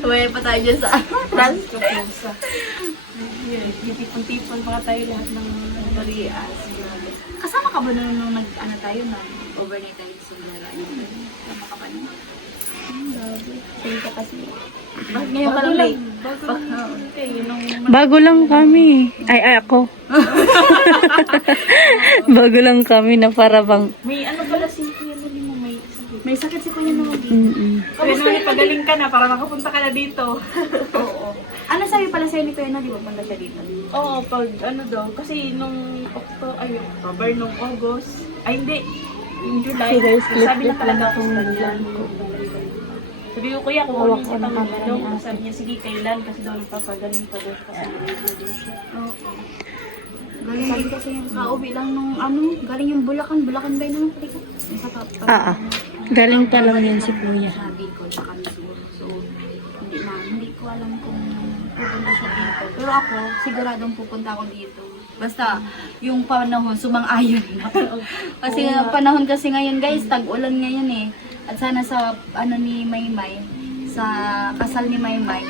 Sumayo pa tayo dyan sa Kapusa. Tipon-tipon pa tayo lahat ng Marias. Kasama ka ba nung tayo na overnight tayo sa Manila? Kasama ka ba nun? Sabi ka kasi. Bakit ngayon ka lang late? Bago lang kami. Ay, ako. Bago lang kami na para bang... May ano pala si Kuya Noli mo, may sakit si Kuya Noli. Kuya Kamusta Noli, yun? pagaling ka na para makapunta ka na dito. Oo. Ano sabi pala sa'yo ni Kuya na, di ba punta siya dito? Oo, pag ano daw, kasi nung October, nung August, ay hindi, yung July, So guys, sabi na clip talaga lang ako akong sa kanya. Sabi ko, kuya, kukunin kita Hawak ko ng ng ilong. kamay. Sabi niya, sige, kailan? Kasi daw nagpapagaling pa daw kasi Oo. Galing din kasi yung kauwi lang nung galing yung Bulacan ba yun naman pala ka? Sa Galing pa lang yun si Kuya. Sabi ko, tsaka Luzon. So, hindi ko alam kung pupunta siya dito. Pero ako, siguradong pupunta ako dito. Basta, yung panahon, sumang-ayon na. Kasi panahon kasi ngayon guys, tag-ulan ngayon eh. At sana sa, ni Maymay, sa kasal ni Maymay.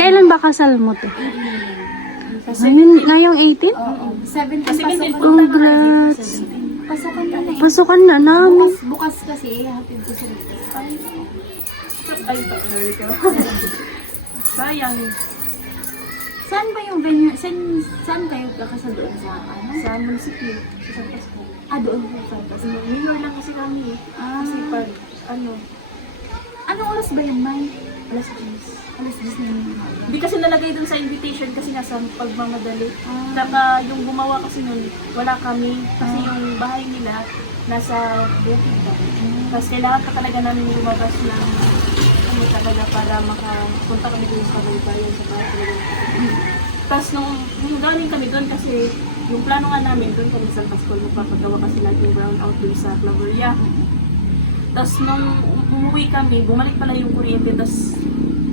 Kailan ba kasal mo to? Ngayong 18? Oo. 17 Kasi pasokan. Congrats. Pasokan na eh. Pasukan na namin. Bukas kasi, hatid ko sa dito. ay, sorry ka. Sayang. Saan ba yung venue? Saan kayo kakasal doon sa Sa munisipyo, sa San Pascual. doon sa Pasig. Minor lang kasi kami eh. Kasi pag, Anong oras ba yung May? alas 10. Alas 10 na yun. Hindi kasi nalagay dun sa invitation kasi nasa pagmamadali. Ah. Saka yung gumawa kasi nun, wala kami. Kasi yung bahay nila, nasa bukid pa. Tapos kailangan pa talaga namin lumabas ng talaga para makapunta kami dun sa bayan sa bahay. Tapos nung galing kami dun kasi yung plano nga namin dun kami sa Pascual, magpapagawa kasi lahat yung brown out dun sa Claveria. Tapos nung umuwi kami, bumalik pala yung kuryente, tapos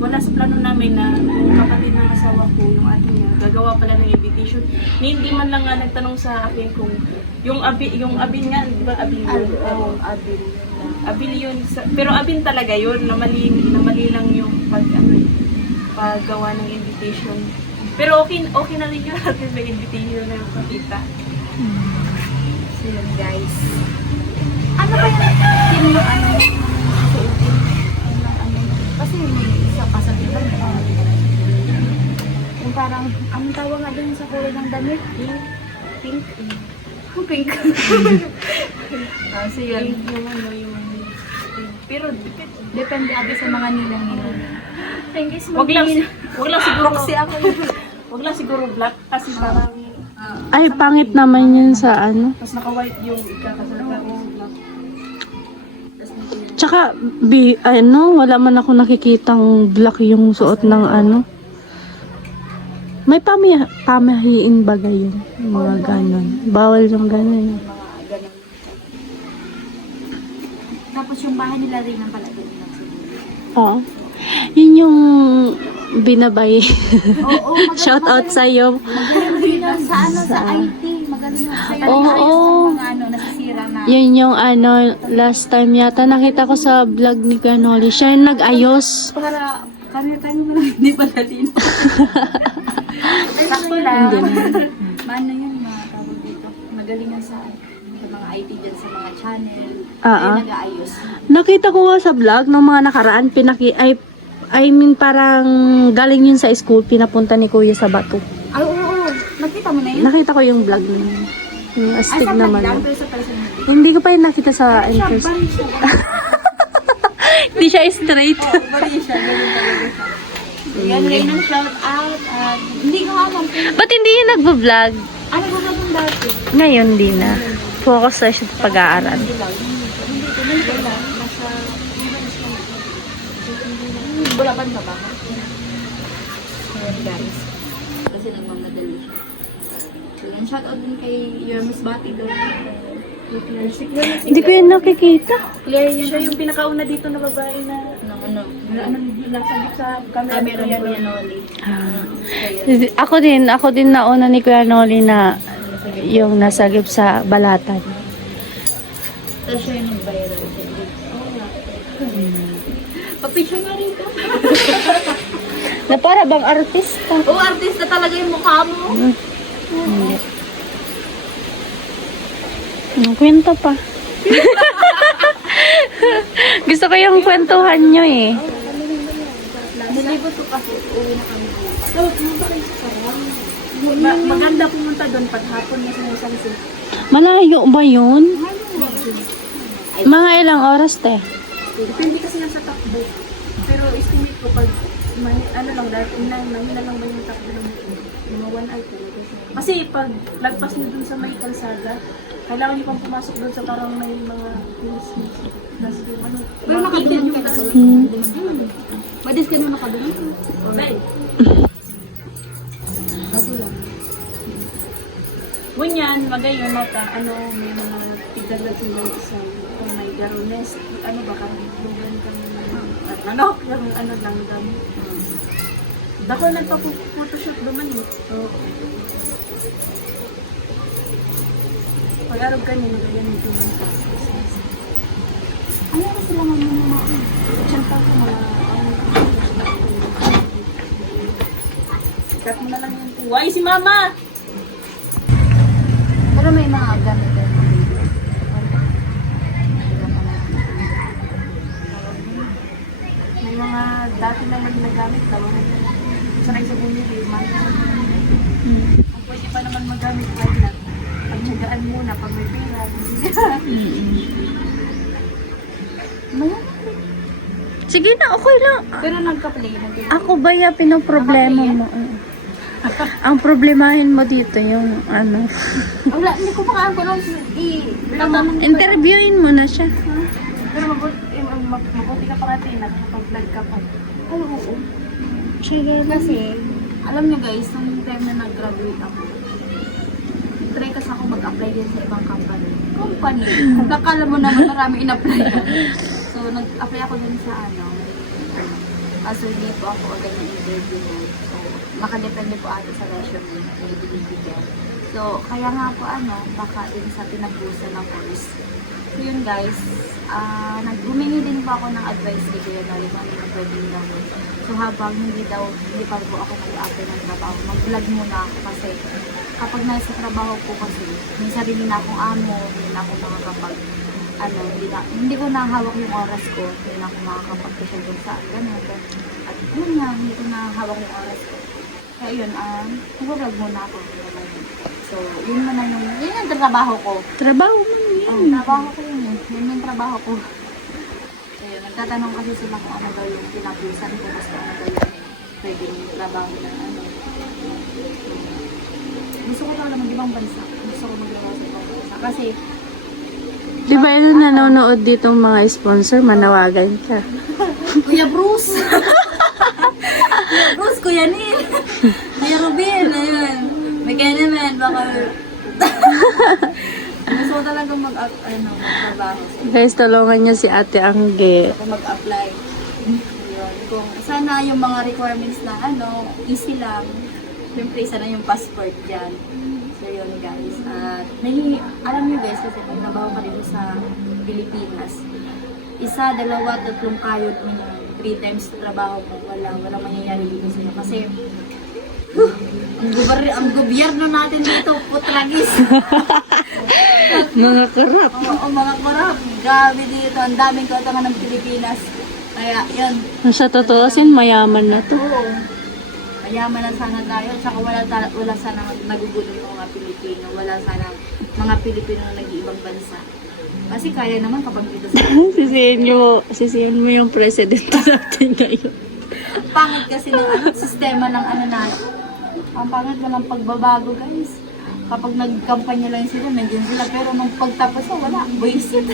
wala sa plano namin na yung kapatid ng asawa ko, yung ate niya, gagawa pala ng invitation. Hindi man lang nga nagtanong sa akin kung yung abin nga, di ba abin yun? Oo, abin. Abin yun. Pero abin talaga yun, na mali lang yung paggawa ng invitation. Pero okay na rin yun natin may invitation na yung pakita. So yun guys. Ano ba yung team ng kasi may isa pa sa diba? Yung parang, anong tawag nga din sa kulay ng damit? Pink. Pink. So yun. Pero Depende ate sa mga nilang. Thank you so wag lang siguro Proxy ako yun. wag lang siguro black kasi parang Ay, pangit naman yun sa ano. mas naka-white yung ikakasalanan mo. Tsaka, wala man ako nakikitang black yung suot ng ano. May pamahiin ba yun? Yung mga ganon. Bawal yung ganon. Mga ganun. Tapos yung bahay nila rin ang pala doon lang siguro. Oo. Yun yung binabay. Oo, Shout out sa'yo. magaling yun sa ano, sa IT. Magaling yun sa mga ano, nasisira na. Yun yung last time yata nakita ko sa vlog ni Ganoli. Siya yung nag-ayos. Para kami mo lang hindi pala din. Sakto lang. Maano yun, mga tawag dito. Magaling yan sa mga IT dyan, sa mga channel. Ay nag-aayos. Nakita ko nga sa vlog ng mga nakaraan, I mean parang galing yun sa school, pinapunta ni Kuya sa Bato. Ay, oo. Nakita mo na yun? Nakita ko yung vlog na yun. Yung astig sa naman. lang, pero sa personal. Hindi ko pa yun nakita sa interest. Hindi siya straight. Bali siya, ganun talaga siya. Yan, ngayon ang shout out. At hindi ko alam kung Ba't hindi yun nagbablog? ano ba naman dati. Ngayon, hindi na. Focus na siya sa pag-aaral. Hindi ko wala. Nasa Bulacan ka ba? Ayan guys. Kasi nagmamadali siya. So, yan, shout out din kay your Miss Bati doon. Hindi ko yun nakikita. Clear yan. Siya yung pinakauna dito na babae na ano, nasabit sa camera. camera ni Kuya Noli. Ako din nauna ni Kuya Noli na yung nasagip sa balatan. Tapos siya yung nag-viral. Papicture nga rin ka. Na para bang artista. Oo, artista talaga yung mukha mo. Hindi. Anong kwento pa? Gusto ko yung kwentuhan nyo eh. Nilibot ko kasi uwi na kami. Maganda pumunta doon pag hapon na sinasansin. Malayo ba yun? Mga ilang oras te? Depende kasi yan sa takbo. Pero estimate ko pag may, ano lang, dahil mahina lang ba yung takbo ng mga 1 hour po. Kasi pag lagpas nyo dun sa may kalsada, kailangan nyo pang pumasok dun sa parang may mga hills. Tapos yung ano, Pero nakadungan ka na. Madis ka na nakadungan. okay. Bago lang. Bunyan, magayon, mata, ano, may mga tigdalag sa mga isang kung may garones, ano ba, karang kami, ano, yung ano lang, dami. Dako nagpa-photoshoot naman eh. Pag-arog ka niya, ganyan yung tuman ka. Ano na sila nga mga Diyan pa ako mga, cut mo na lang yung tuway si mama! Pero may mga gamit din. May mga dati naman nagamit, tawanan na lang. Sanay sa bumili, Ang pwede pa naman magamit, why not? Pagtsagaan muna, pag may pera. Sige na, okay lang. Pero nagka-play. Ako ba yung pinoproblema mo? Ang problemahin mo dito yung ano. Wala, hindi ko pa kung ano i-tatanong. Interviewin mo na siya. Pero mabuti ka pa natin, nakapag-vlog ka pa. Ay, oo. Sige. Kasi, alam nyo guys, nung time na nag-graduate ako, try kasi ako mag-apply din sa ibang company. Kakala mo naman marami in-apply. So, nag-apply ako din sa kaso hindi po ako agad ng interview na. So, makadepende po ate sa resume na binibigyan. So, kaya nga po baka din sa pinag-usan ng course. So, yun guys, humingi din po ako ng advice kay Kuya Noli kung ano yung pwedeng gawin. So, habang hindi pa po ako nag-apply ng trabaho, mag-vlog muna ako kasi kapag nasa trabaho po kasi, may sarili na akong amo, hindi na ako makakapag, hindi ko nahawak yung oras ko, hindi na ako makakapag-social kung saan, ganun. At yun nga, hindi ko nahawak yung oras ko. Kaya yun, mag-vlog muna ako. So, yun yung trabaho ko. Trabaho mo yun. Trabaho ko yun. Yun yung trabaho ko. So, yun, nagtatanong kasi sila kung ano daw yung pinapusan ko, basta ano daw yung pwedeng trabaho na Gusto ko talaga mag-ibang bansa. Gusto ko mag-ibang sa ibang bansa. Kasi, Di ba yun nanonood ditong mga sponsor, manawagan ka. Kuya Bruce! Bruce, Kuya Neil. Kuya Rubin, ayun. May kaya naman, baka... Gusto ko talaga magtrabaho. Guys, tulungan niyo si Ate Angge. Ako mag-apply. Yun. Kung sana yung mga requirements na easy lang. Siyempre, isa na yung passport dyan. So, yun guys. At alam niyo guys, kasi pag nabaho ka dito sa Pilipinas, 1, 2, 3 kayod mo na 3 times trabaho mo, walang mangyayari dito sa'yo. Kasi, ang gobyerno natin dito, putragis. Mga karap. Oo, mga korap. Grabe dito. Ang daming kautangan ng Pilipinas. Kaya, yun. Sa totoosin, mayaman na to. Oo. Mayaman na sana tayo. Tsaka wala sana nagugutom ng mga Pilipino. Wala sana mga Pilipino na nag-iibang bansa. Kasi kaya naman kapag dito sa... Sisihin mo yung president natin ngayon. Pangit kasi ng sistema ng natin. Ang pangit na ng pagbabago, guys. Kapag nagkampanya lang sila, nandiyan sila. Pero nung pagtapos wala. Buisit.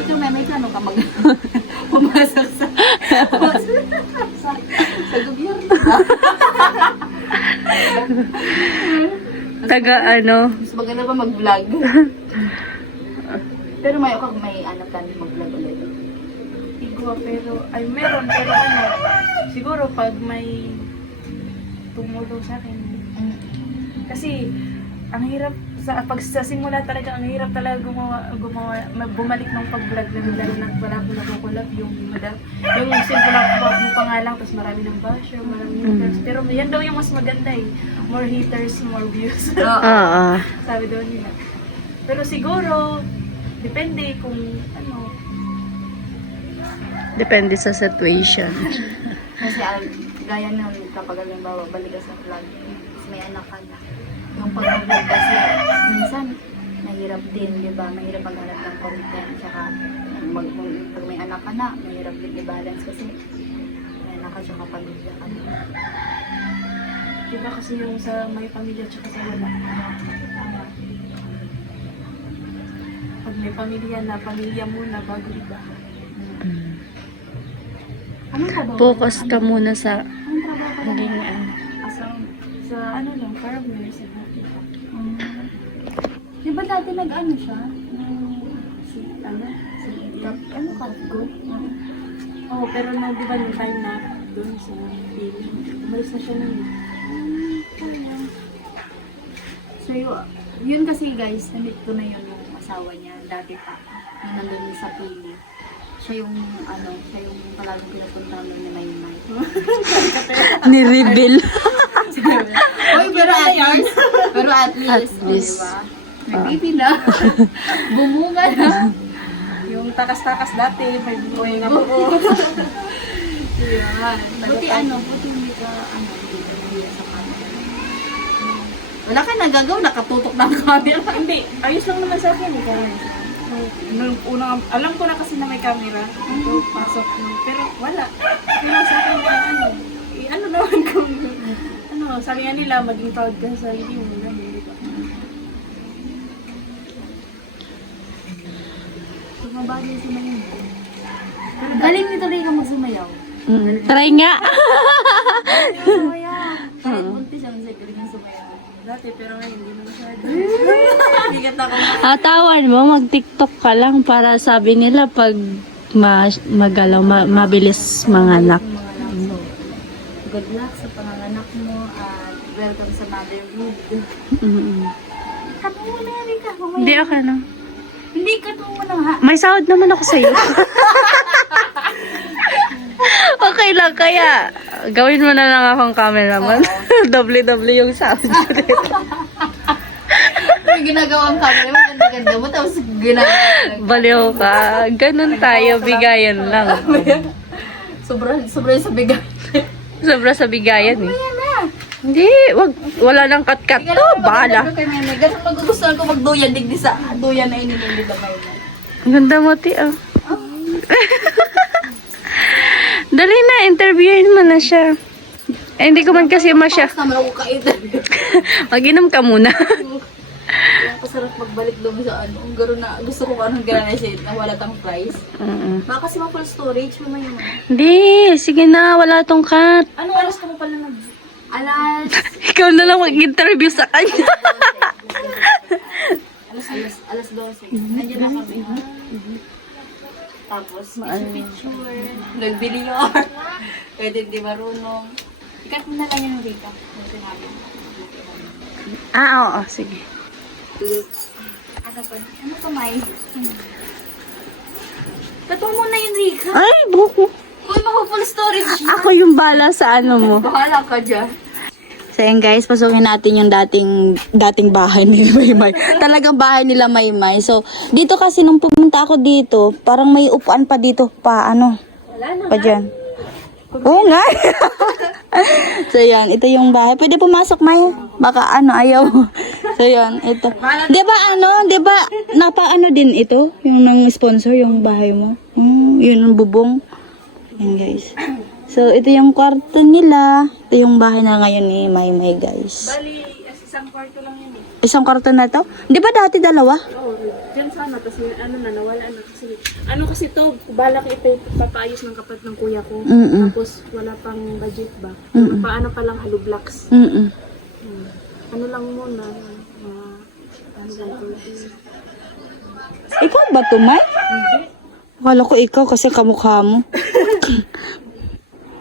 Ikaw may plano ka pumasok sa gobyerno. Taga Mas maganda ba mag-vlog? Pero may plan mag-vlog ulit. Igwa, pero, meron, pero siguro pag may tumulong sa akin. Kasi, ang hirap, pag sa simula talaga, ang hirap talaga bumalik ng pag-vlog na lalo na wala ko nakukulab yung simple lang mo pa nga lang, tapos marami ng basher, marami ng haters. Pero yan daw yung mas maganda more haters, more views. Oo. Sabi daw nila. Pero siguro, depende kung Depende sa situation. Kasi gaya nun, kapag halimbawa balik ka sa vlog, tapos may anak ka na. Yung pag-vlog kasi, minsan, mahirap din, di ba? Mahirap maghanap ng content. Tsaka, pag may anak ka na, mahirap din i-balance kasi may anak ka tsaka pamilya ka na. Diba kasi yung sa may pamilya tsaka sa wala. Pag may pamilya na, pamilya muna bago iba. Anong trabaho? Focus ka muna sa Anong trabaho ka hindi na? Sa lang, farmer, sa nakita. Di ba dati nag-ano siya? Si Ano ka? Go? Oo, pero di ba yung time na doon sa pili, umalis na siya nun. So, yun kasi guys, namit ko na yun yung asawa niya, dati pa, nung nandun sa pili. Siya yung palagong pinapunta nun ni Maymay. ni-reveal. Uy, pero at least, diba? May baby na. Bumunga na. Yung takas-takas dati, may buhay na po. Yan. Buti hindi ka, hindi ka nahiya sa camera. Wala ka nagagaw, nakatutok na ang camera. Hindi, ayos lang naman sa akin. Nung unang, alam ko na kasi na may camera. Ito, pasok. Pero wala. Pero sa akin na naman kung, sabi nga nila, maging proud ka sa sarili mo. Tumabagay sa mayin. Pero galing nito rin ka magsumayaw. Try nga. Sumayaw. Kahit buntis siya, hindi galing ang sumayaw. Dati, pero ngayon, hindi na masyado. Bigat ako. Tawan mo, mag-TikTok ka lang para sabi nila pag mabilis manganak. So, good luck sa panganganak mo at welcome sa motherhood. Katong mo na yan, Rika. Hindi ako na. Hindi, katong mo na ha. May sahod naman ako sa'yo. Okay lang, kaya gawin mo na lang akong cameraman. Doble-doble yung sahod ko dito. May ginagawang camera mo, ganda-ganda mo, tapos ginagawa. Baliw ka. Ganun tayo, bigayan lang. Sobra sa bigay. Sobra sa bigayan eh. Hindi, wala nang kat-kat to, bahala. Ganun magugustuhan ko magduyan, digdi sa duyan na inilili damay na. Ganda mo, ti, oh. Dali na, interviewin mo na siya. Eh, hindi ko man kasi masya. Tapos naman ako kain. Mag-inom ka muna. Tapos sarap magbalik doon sa ano. Ang garo na, gusto ko anong gano'n na siya, na wala tang price. Baka kasi ma-full storage, mamaya mo. Hindi, sige na, wala tong cut. Anong oras ka mo pala nag... Alas... Ikaw na lang mag-interview sa kanya. alas 12. Nandiyan na kami. Tapos, picture, nag-billiard. Pwede di marunong. Ikat mo na lang yung Rika. Oo, sige. Ano pa? Ano pa, May? Katong mo na yung Rika. Ay, buko. Uy, full storage. Ako yung bala sa ano mo. Bahala ka dyan. So yun guys, pasukin natin yung dating bahay ni Maymay. Talagang bahay nila Maymay. So, dito kasi nung pumunta ako dito, parang may upuan pa dito pa, ano. Pa dyan. Oo nga. So yan, ito yung bahay. Pwede pumasok, May. Baka ano, ayaw. So yan, ito. Diba ano, diba, napa-ano din ito? Yung nang sponsor, yung bahay mo. Yun ang bubong. Yan guys. So, ito yung kwarto nila. Ito yung bahay na ngayon ni Maymay, guys. Bali, isang kwarto lang yun eh. Isang kwarto na to? Di ba dati dalawa? Oo, dyan sana. Tapos ano na, nawala na. Kasi to, balak ito papaayos ng kapatid ng kuya ko. Mm-mm. Tapos wala pang budget ba? Mm-mm. Paano pa lang hollow blocks. Mm-mm. Ano lang muna. Ano lang to. Ikaw ba to, May? Akala ko ikaw kasi kamukha mo.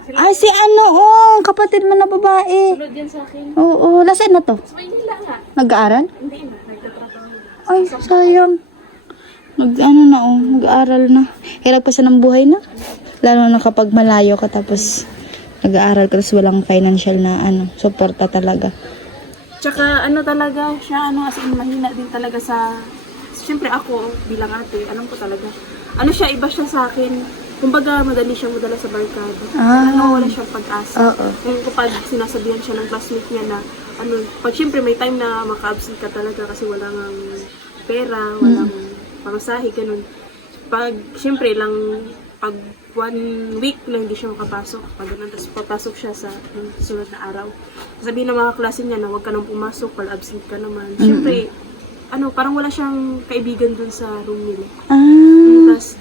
Ay, si ano, kapatid mo na babae. Tulad yan sa akin. Oo, lasaan na to? Sa Maynila nga. Nag-aaral? Hindi na, nagtatrabaho na. Ay, sayang. Nag-aaral na. Hirap kasi ng buhay na. Lalo na kapag malayo ka tapos nag-aaral ka tapos walang financial na suporta talaga. Tsaka ano talaga siya, as in mahina din talaga sa... Siyempre ako, bilang ate, alam ko talaga. Ano siya, iba siya sa akin. Kumbaga, madali siyang madala sa barkada. Wala siyang pag-asa. Oo. Kung kapag sinasabihan siya ng classmate niya na, pag siyempre may time na maka-absent ka talaga kasi wala ngang pera, walang pamasahe, ganun. Pag, siyempre lang, pag 1 week na hindi siya makapasok, pag ganun, tapos papasok siya sa sunod na araw. Sabihin ng mga klase niya na huwag ka nang pumasok, pag absent ka naman. Siyempre, parang wala siyang kaibigan dun sa room nila. Tapos,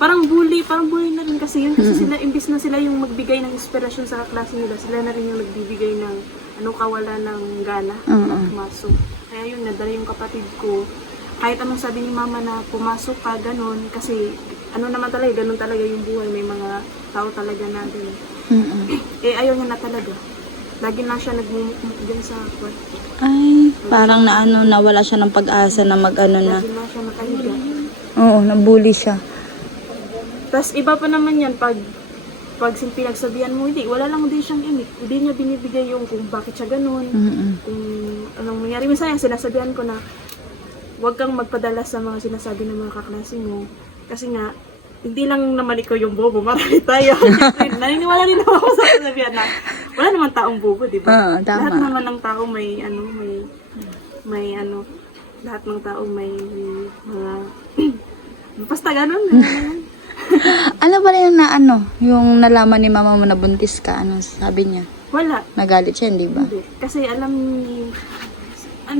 parang bully na rin kasi yun. Kasi sila, imbis na sila yung magbigay ng inspirasyon sa klase nila, sila na rin yung nagbibigay ng kawala ng gana pumasok. Kaya yun, nadala yung kapatid ko. Kahit anong sabi ni mama na pumasok ka, ganun. Kasi naman talaga, ganun talaga yung buhay. May mga tao talaga na ganun. Ayaw niya na talaga. Lagi lang siya nagmumukmuk din sa kwarto. Ay, parang nawala siya ng pag-asa na na. Lagi lang siya nakahiga. Oo, nabully siya. Tapos iba pa naman yan, pag pinagsabihan mo, wala lang din siyang imik. Hindi niya binibigay yung kung bakit siya ganun, kung anong nangyari. Minsan sinasabihan ko na, huwag kang magpadala sa mga sinasabi ng mga kaklase mo. Kasi nga, hindi lang naman ikaw yung bobo, marami tayo. Naniniwala rin naman ako sa sinasabihan na, wala naman taong bobo, di ba? Tama. Lahat naman ng tao may lahat ng tao may mga, basta ganun. Ano ba rin na yung nalaman ni mama mo na buntis ka, sabi niya? Wala. Nagalit siya, hindi ba? Hindi. Kasi alam ni,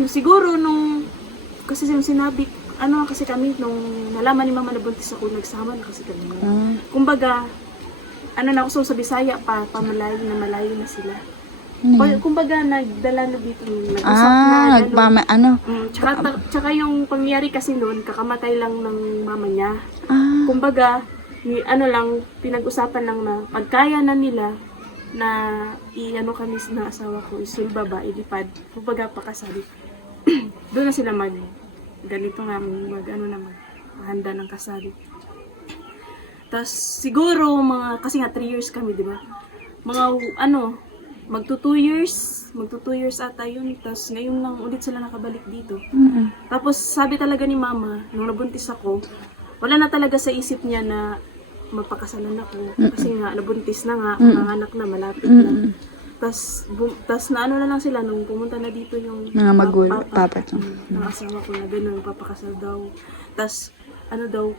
siguro kasi sinabi, kasi kami, nung nalaman ni mama na buntis ako, nagsama na kasi kami. Kumbaga, so sa Bisaya pa, malayo na sila. Kumbaga, nagdala na dito, nag-usap na, Tsaka yung pangyari kasi noon, kakamatay lang ng mama niya. Kumbaga, pinag-usapan lang na pagkaya na nila na kami ng asawa ko, isulba ba, ilipad, kumbaga pakasali. Doon na sila ganito nga, maghanda ng kasali. Tapos siguro, kasi nga 3 years kami, di ba? Magto 2 years ata yun. Tapos ngayon lang ulit sila nakabalik dito. Tapos sabi talaga ni mama, nung nabuntis ako, wala na talaga sa isip niya na mapakasalan ako. Kasi nga, nabuntis na nga, anak na, malapit na. Tapos na lang sila nung pumunta na dito yung Mga papa ng asawa ko na gano'n, papakasal daw. Tapos,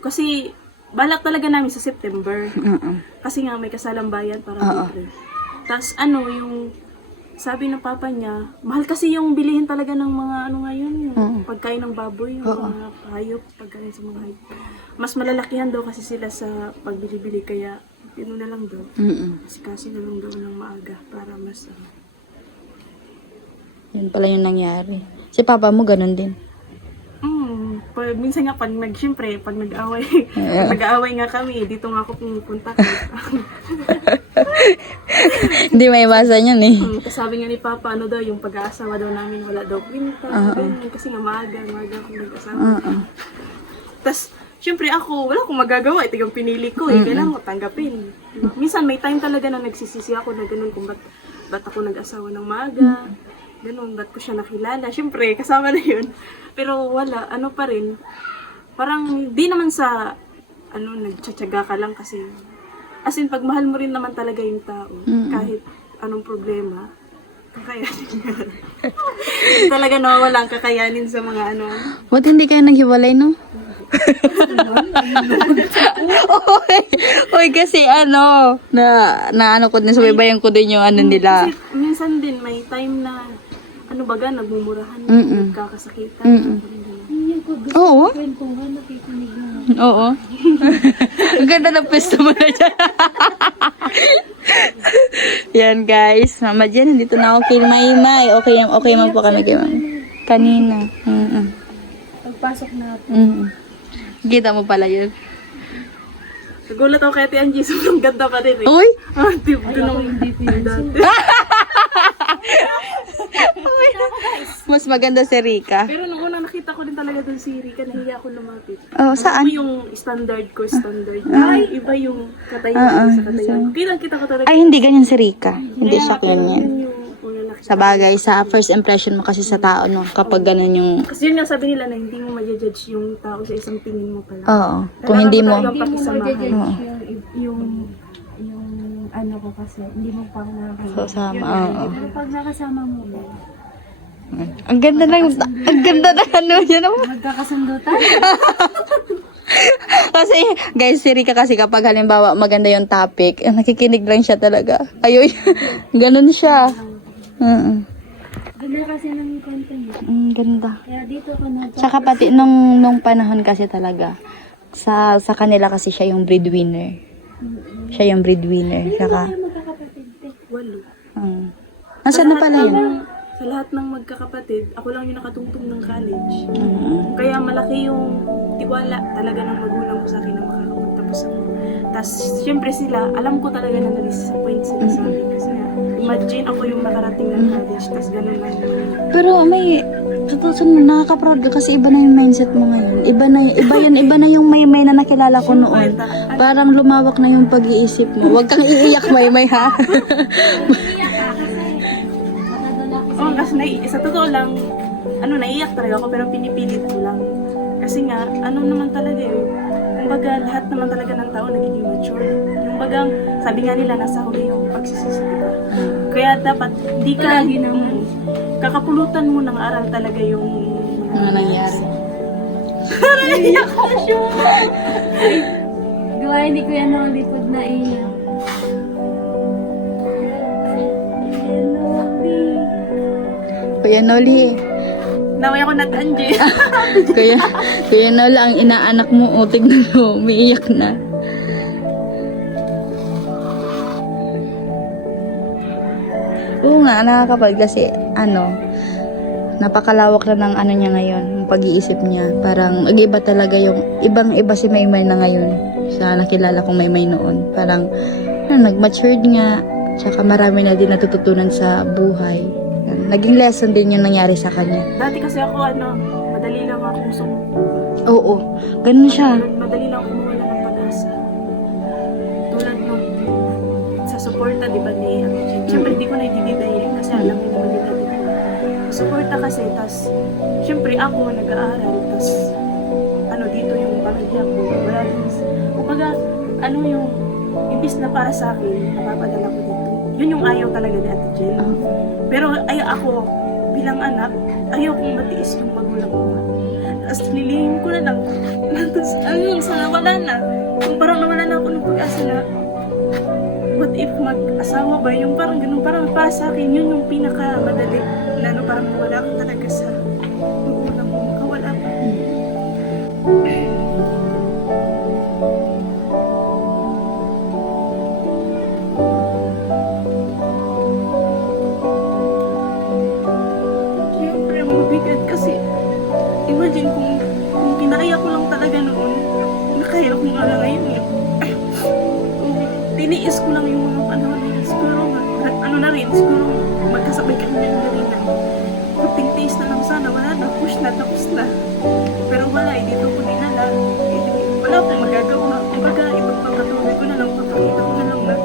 kasi balak talaga namin sa September. Kasi nga may kasalang bayan para dito. Tapos sabi ng papa niya, mahal kasi yung bilihin talaga ng mga ano ngayon, yung pagkain ng baboy, yung mga hayop, pagkain sa mga hayop. Mas malalakihan daw kasi sila sa pagbili-bili, kaya yun na lang daw. Kasi na lang daw ng maaga para mas Yun pala yung nangyari. Si papa mo ganun din. minsan nga pag siyempre, pag nag-away, nag-aaway nga kami, dito nga ako pumupunta. Hindi maiwasan yun eh. Sabi nga ni Papa, ano daw, yung pag-aasawa daw namin, wala daw kwinta, ganyan, kasi nga maaga akong nag-asawa. Tapos, siyempre ako, wala akong magagawa, ito yung pinili ko, kailangan ko tanggapin. Minsan may time talaga na nagsisisi ako na ganun kung ba't ako nag-asawa ng maaga, ganun, ba't ko siya nakilala. Siyempre, kasama na yun. Pero wala, ano pa rin, parang di naman sa, nagtsatsaga ka lang kasi, as in, pag mahal mo rin naman talaga yung tao, kahit anong problema, kakayanin ka. Talaga nawawala ang kakayanin sa mga Ba't hindi kayo naghiwalay, no? Oy, kasi na ko din, subaybayan ko din yung nila. Kasi minsan din may time na, nagmumurahan, nagkakasakitan. Oo. Oo. Ang ganda ng pwesto mo na dyan. Yan guys. Mama dyan, nandito na ako kay Maymay. Okay man po kami kay Mama. Kanina. Pagpasok na Kita mo pala yun. nagulat ako kay Ate Angie, sobrang ganda pa rin eh. Uy! Mas maganda si Rika. Pero nung unang nakita ko din talaga dun si Rika, nahiya ako lumapit. Oh, saan? Iba yung standard ko, Ay, iba yung katayan sa katayan. Kita ko talaga. Ay, hindi ganyan si Rika. Hindi siya ganyan. Yun yung unang nakita. Sa bagay, sa first impression mo kasi sa tao, no? Kapag ganun yung... Kasi yun nga sabi nila na hindi mo ma-judge yung tao sa isang tingin mo pala. Oo. Kung hindi mo... Yung ano ko kasi, hindi mo pa nakakasama. Kasama, oo. Pero pag nakasama mo, Ang ganda ng niya naman. magkakasundo tayo. Kasi, guys, si Rika kasi kapag halimbawa maganda yung topic, nakikinig lang siya talaga. Ayun, ganun siya. Ganda kasi ng content. Ganda. Kaya dito ko na. Tsaka pati nung panahon kasi talaga, sa kanila kasi siya yung breadwinner. Siya yung breadwinner. Saka, Magkakapatid. Walo. nasaan na pala yun? Sa lahat ng magkakapatid, ako lang yung nakatungtong ng college. Kaya malaki yung tiwala talaga ng magulang ko sa akin na makakapagtapos ako. Tapos, syempre sila, alam ko talaga na na-disappoint sila sa akin. Kasi imagine ako yung nakarating ng college, tapos gano'n lang yung Pero may, totoo nakaka-proud ka kasi iba na yung mindset mo ngayon. Iba na yung Maymay na nakilala ko noon. Parang lumawak na yung pag-iisip mo. Huwag kang iiyak, Maymay, ha? Oo, kasi sa totoo lang, naiiyak talaga ako pero pinipilit ko lang. Kasi nga, naman talaga yun. Kumbaga, lahat naman talaga ng tao nagiging mature. Yung bagang, sabi nga nila, nasa huli yung pagsisisi, diba? Kaya dapat, di ka, kakapulutan mo ng aral talaga yung Ano nangyari? naiiyak ko siya. Gawa hindi ko yan ang lipod na iyak. Kuya Noli. Naway ako na Angie. Kuya Noli, ang inaanak mo, tignan mo, umiiyak na. Oo nga, nakakapag kasi, napakalawak na ng niya ngayon, yung pag-iisip niya. Parang, mag-iba talaga yung, ibang-iba si Maymay na ngayon. Sa nakilala kong Maymay noon. Parang, nag-matured nga, tsaka marami na din natututunan sa buhay. Naging lesson din yung nangyari sa kanya. Dati kasi ako, madali lang akong sumuko. Oo, ganun siya. Madali lang akong mawala ng pag-asa. Tulad nung sa suporta, di ba, ni siyempre, hindi ko na i-detailin kasi alam niyo naman yung dati ko. Suporta kasi, tas siyempre ako nag-aaral, tas dito yung pamilya ko. Wala rin, kumbaga, yung imbis na para sa akin, napapadala ko dito. Yun yung ayaw talaga ni Ate Jen. Pero ako, bilang anak, ayaw kong matiis yung magulang ko. Tapos nilihim ko na lang. Tapos sa nawala na. Kung parang nawala na ako ng pag-asa na, ba't what if mag-asawa ba, yung parang ganun, parang para sa akin, yun yung pinaka-madali, na ano, parang wala ka talaga sa magulang mo, makawala ka. Siyempre, mabigat kasi, imagine kung kinaya ko lang talaga noon, nakaya ko nga lang ngayon eh. Kung tiniis ko lang yung mga panahon na yun, siguro ano na rin, siguro magkasabay kami na rin na kunting taste na lang sana, wala na, push na, tapos na. Pero wala, dito ko dinala, wala akong magagawa. Kumbaga, ipagpapatuloy ko na lang, papakita ko na lang na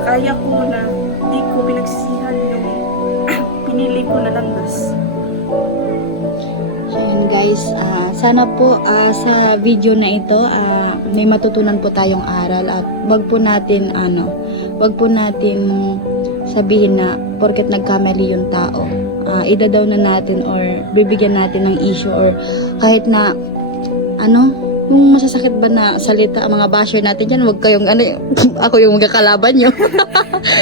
nakaya ko na di ko pinagsisihan yung pinili ko na landas. So yun guys, sana po sa video na ito may matutunan po tayong aral at wag po natin sabihin na porket nagkamali yung tao, idadaw na natin or bibigyan natin ng issue or kahit na yung masasakit ba na salita ang mga basher natin yan, wag kayong ako yung magkakalaban nyo.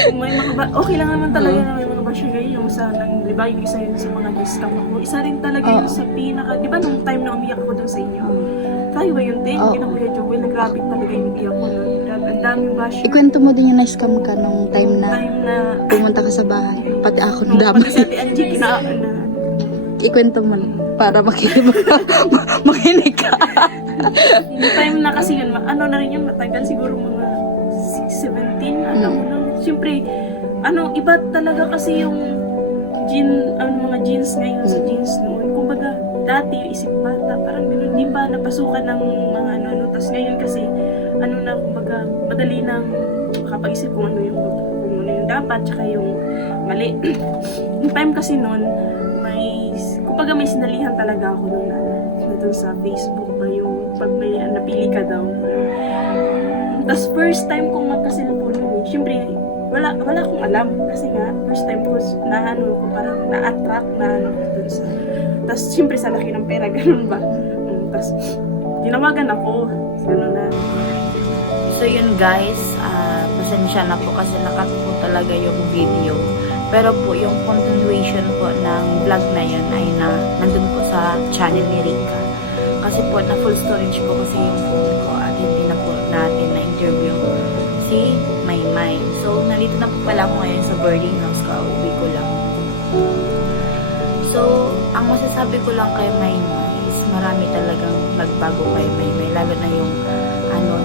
Kung may okay lang naman talaga na may mga basher ngayon, yung sa, di ba, yung isa yun sa mga list ako. Isa rin talaga yun sa pinaka, di ba, nung time na umiyak ako dun sa inyo, tayo ba yun, Ting? Kuya Joel, nagrabe talaga yung iyak ko nun. Grabe, ang daming basher. Ikwento mo din yung na-scam ka nung time na pumunta ka sa bahay, pati ako Pati damay. sa Ate Angie, Ikwento mo lang para makinig ka. yung time na kasi yun, na rin yun, matagal, siguro mga 17, alam mo lang. Siyempre, iba talaga kasi yung mga jeans ngayon sa jeans noon. Kumbaga, dati yung isip bata, parang gano'n, di ba napasukan ng mga tas ngayon kasi, kumbaga, madali nang makapag-isip kung ano yung dapat, tsaka yung mali. Yung time kasi noon, kumbaga may sinalihan talaga ako noon na doon sa Facebook pa yung pag may napili ka daw. Tapos first time kong magka-cellphone yun, syempre wala akong alam kasi nga first time ko ko parang na-attract na doon sa. Tapos syempre sa laki ng pera, ganun ba? Tapos tinawagan ako, ganun na. So yun guys, pasensya na po kasi nakat po talaga yung video. Pero po, yung continuation po ng vlog na yun ay nandun po sa channel ni Rika. Kasi po, na full storage po kasi yung phone ko at hindi na po natin na-interview si Maymay. So, nandito na po pala ako ngayon sa boarding house, kauwi ko lang. So, ang masasabi ko lang kay Maymay is marami talagang nagbago kay Maymay. Lalo na yung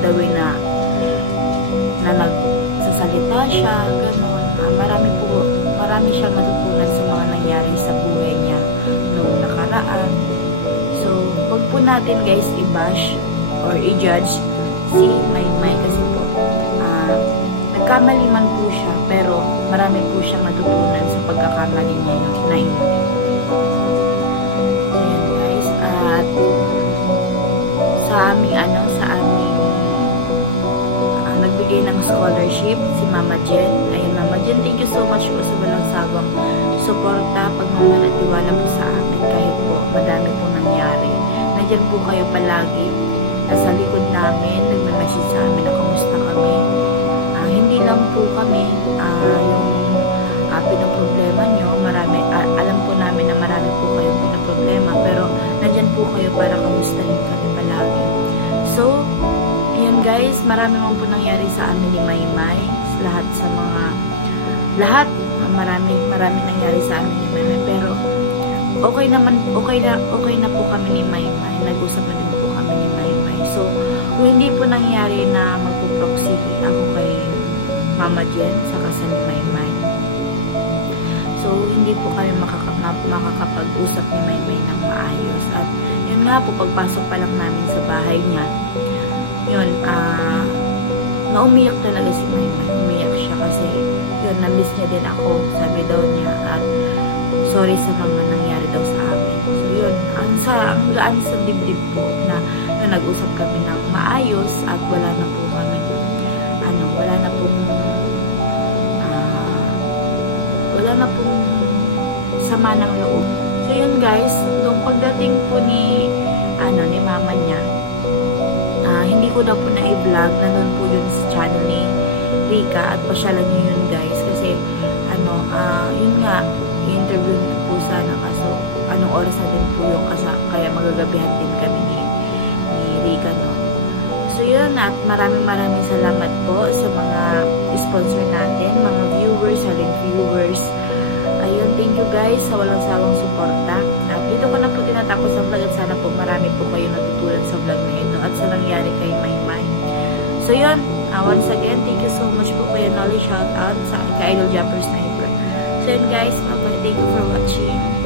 the way na nagsasalita siya, gano'n. Marami siyang natutunan sa mga nangyari sa buhay niya noong nakaraan. So, huwag po natin guys i-bash or i-judge si Maymay kasi po nagkamali man po siya pero marami po siyang natutunan sa pagkakamali niya na yun. Ayan guys, at sa aming nagbigay ng scholarship si Mama Jen. Ayun, Mama Jen, thank you so much po sa walang sawang suporta, pagmamahal at tiwala po sa amin kahit po madami po nangyari. Nandiyan po kayo palagi, nasa likod namin, nagmamessage sa amin na kamusta kami. Hindi lang po kami yung pinoproblema nyo, alam po namin na marami po kayong pinoproblema, pero nandiyan po kayo para kamustahin kami palagi. So, yun guys, marami man po nangyari sa amin ni Maymay. Marami nangyari sa amin ni Maymay. Pero okay na po kami ni Maymay. Nag-usap na din po kami ni Maymay. So, kung hindi po nangyari na magpo-proxy ako kay Mama Jen sa kasal ni Maymay. So, hindi po kami makakapag-usap ni Maymay ng maayos. At yun nga po, pagpasok pa lang namin sa bahay niya, yun, naumiyak talaga si Maymay. Umiyak siya kasi yun, na-miss niya din ako, sabi daw niya, at sorry sa mga nangyari daw sa amin. So yun, ang gaan sa dibdib po na nag-usap kami ng maayos at wala na po kami wala na pong sama ng loob. So yun guys, nung pagdating po ni mama niya, hindi ko na po na i-vlog, nandun po yun sa channel Rika at pasyalan nyo yun guys kasi yun nga, i-interview nyo po sana kaso anong oras na din po yung kaya magagabihan din kami ni Rika no. So yun, at maraming salamat po sa mga sponsor natin, mga viewers, silent viewers. Ayun, thank you guys sa walang sawang suporta. At dito ko na po tinatapos ang vlog at sana po marami po kayo natutunan sa vlog na ito at sa nangyari kay Maymay. So yun, once again, thank you so much po Kuya Nolly, shout out sa kay Idol Jumper Sniper. So yun guys, bye-bye, thank you for watching.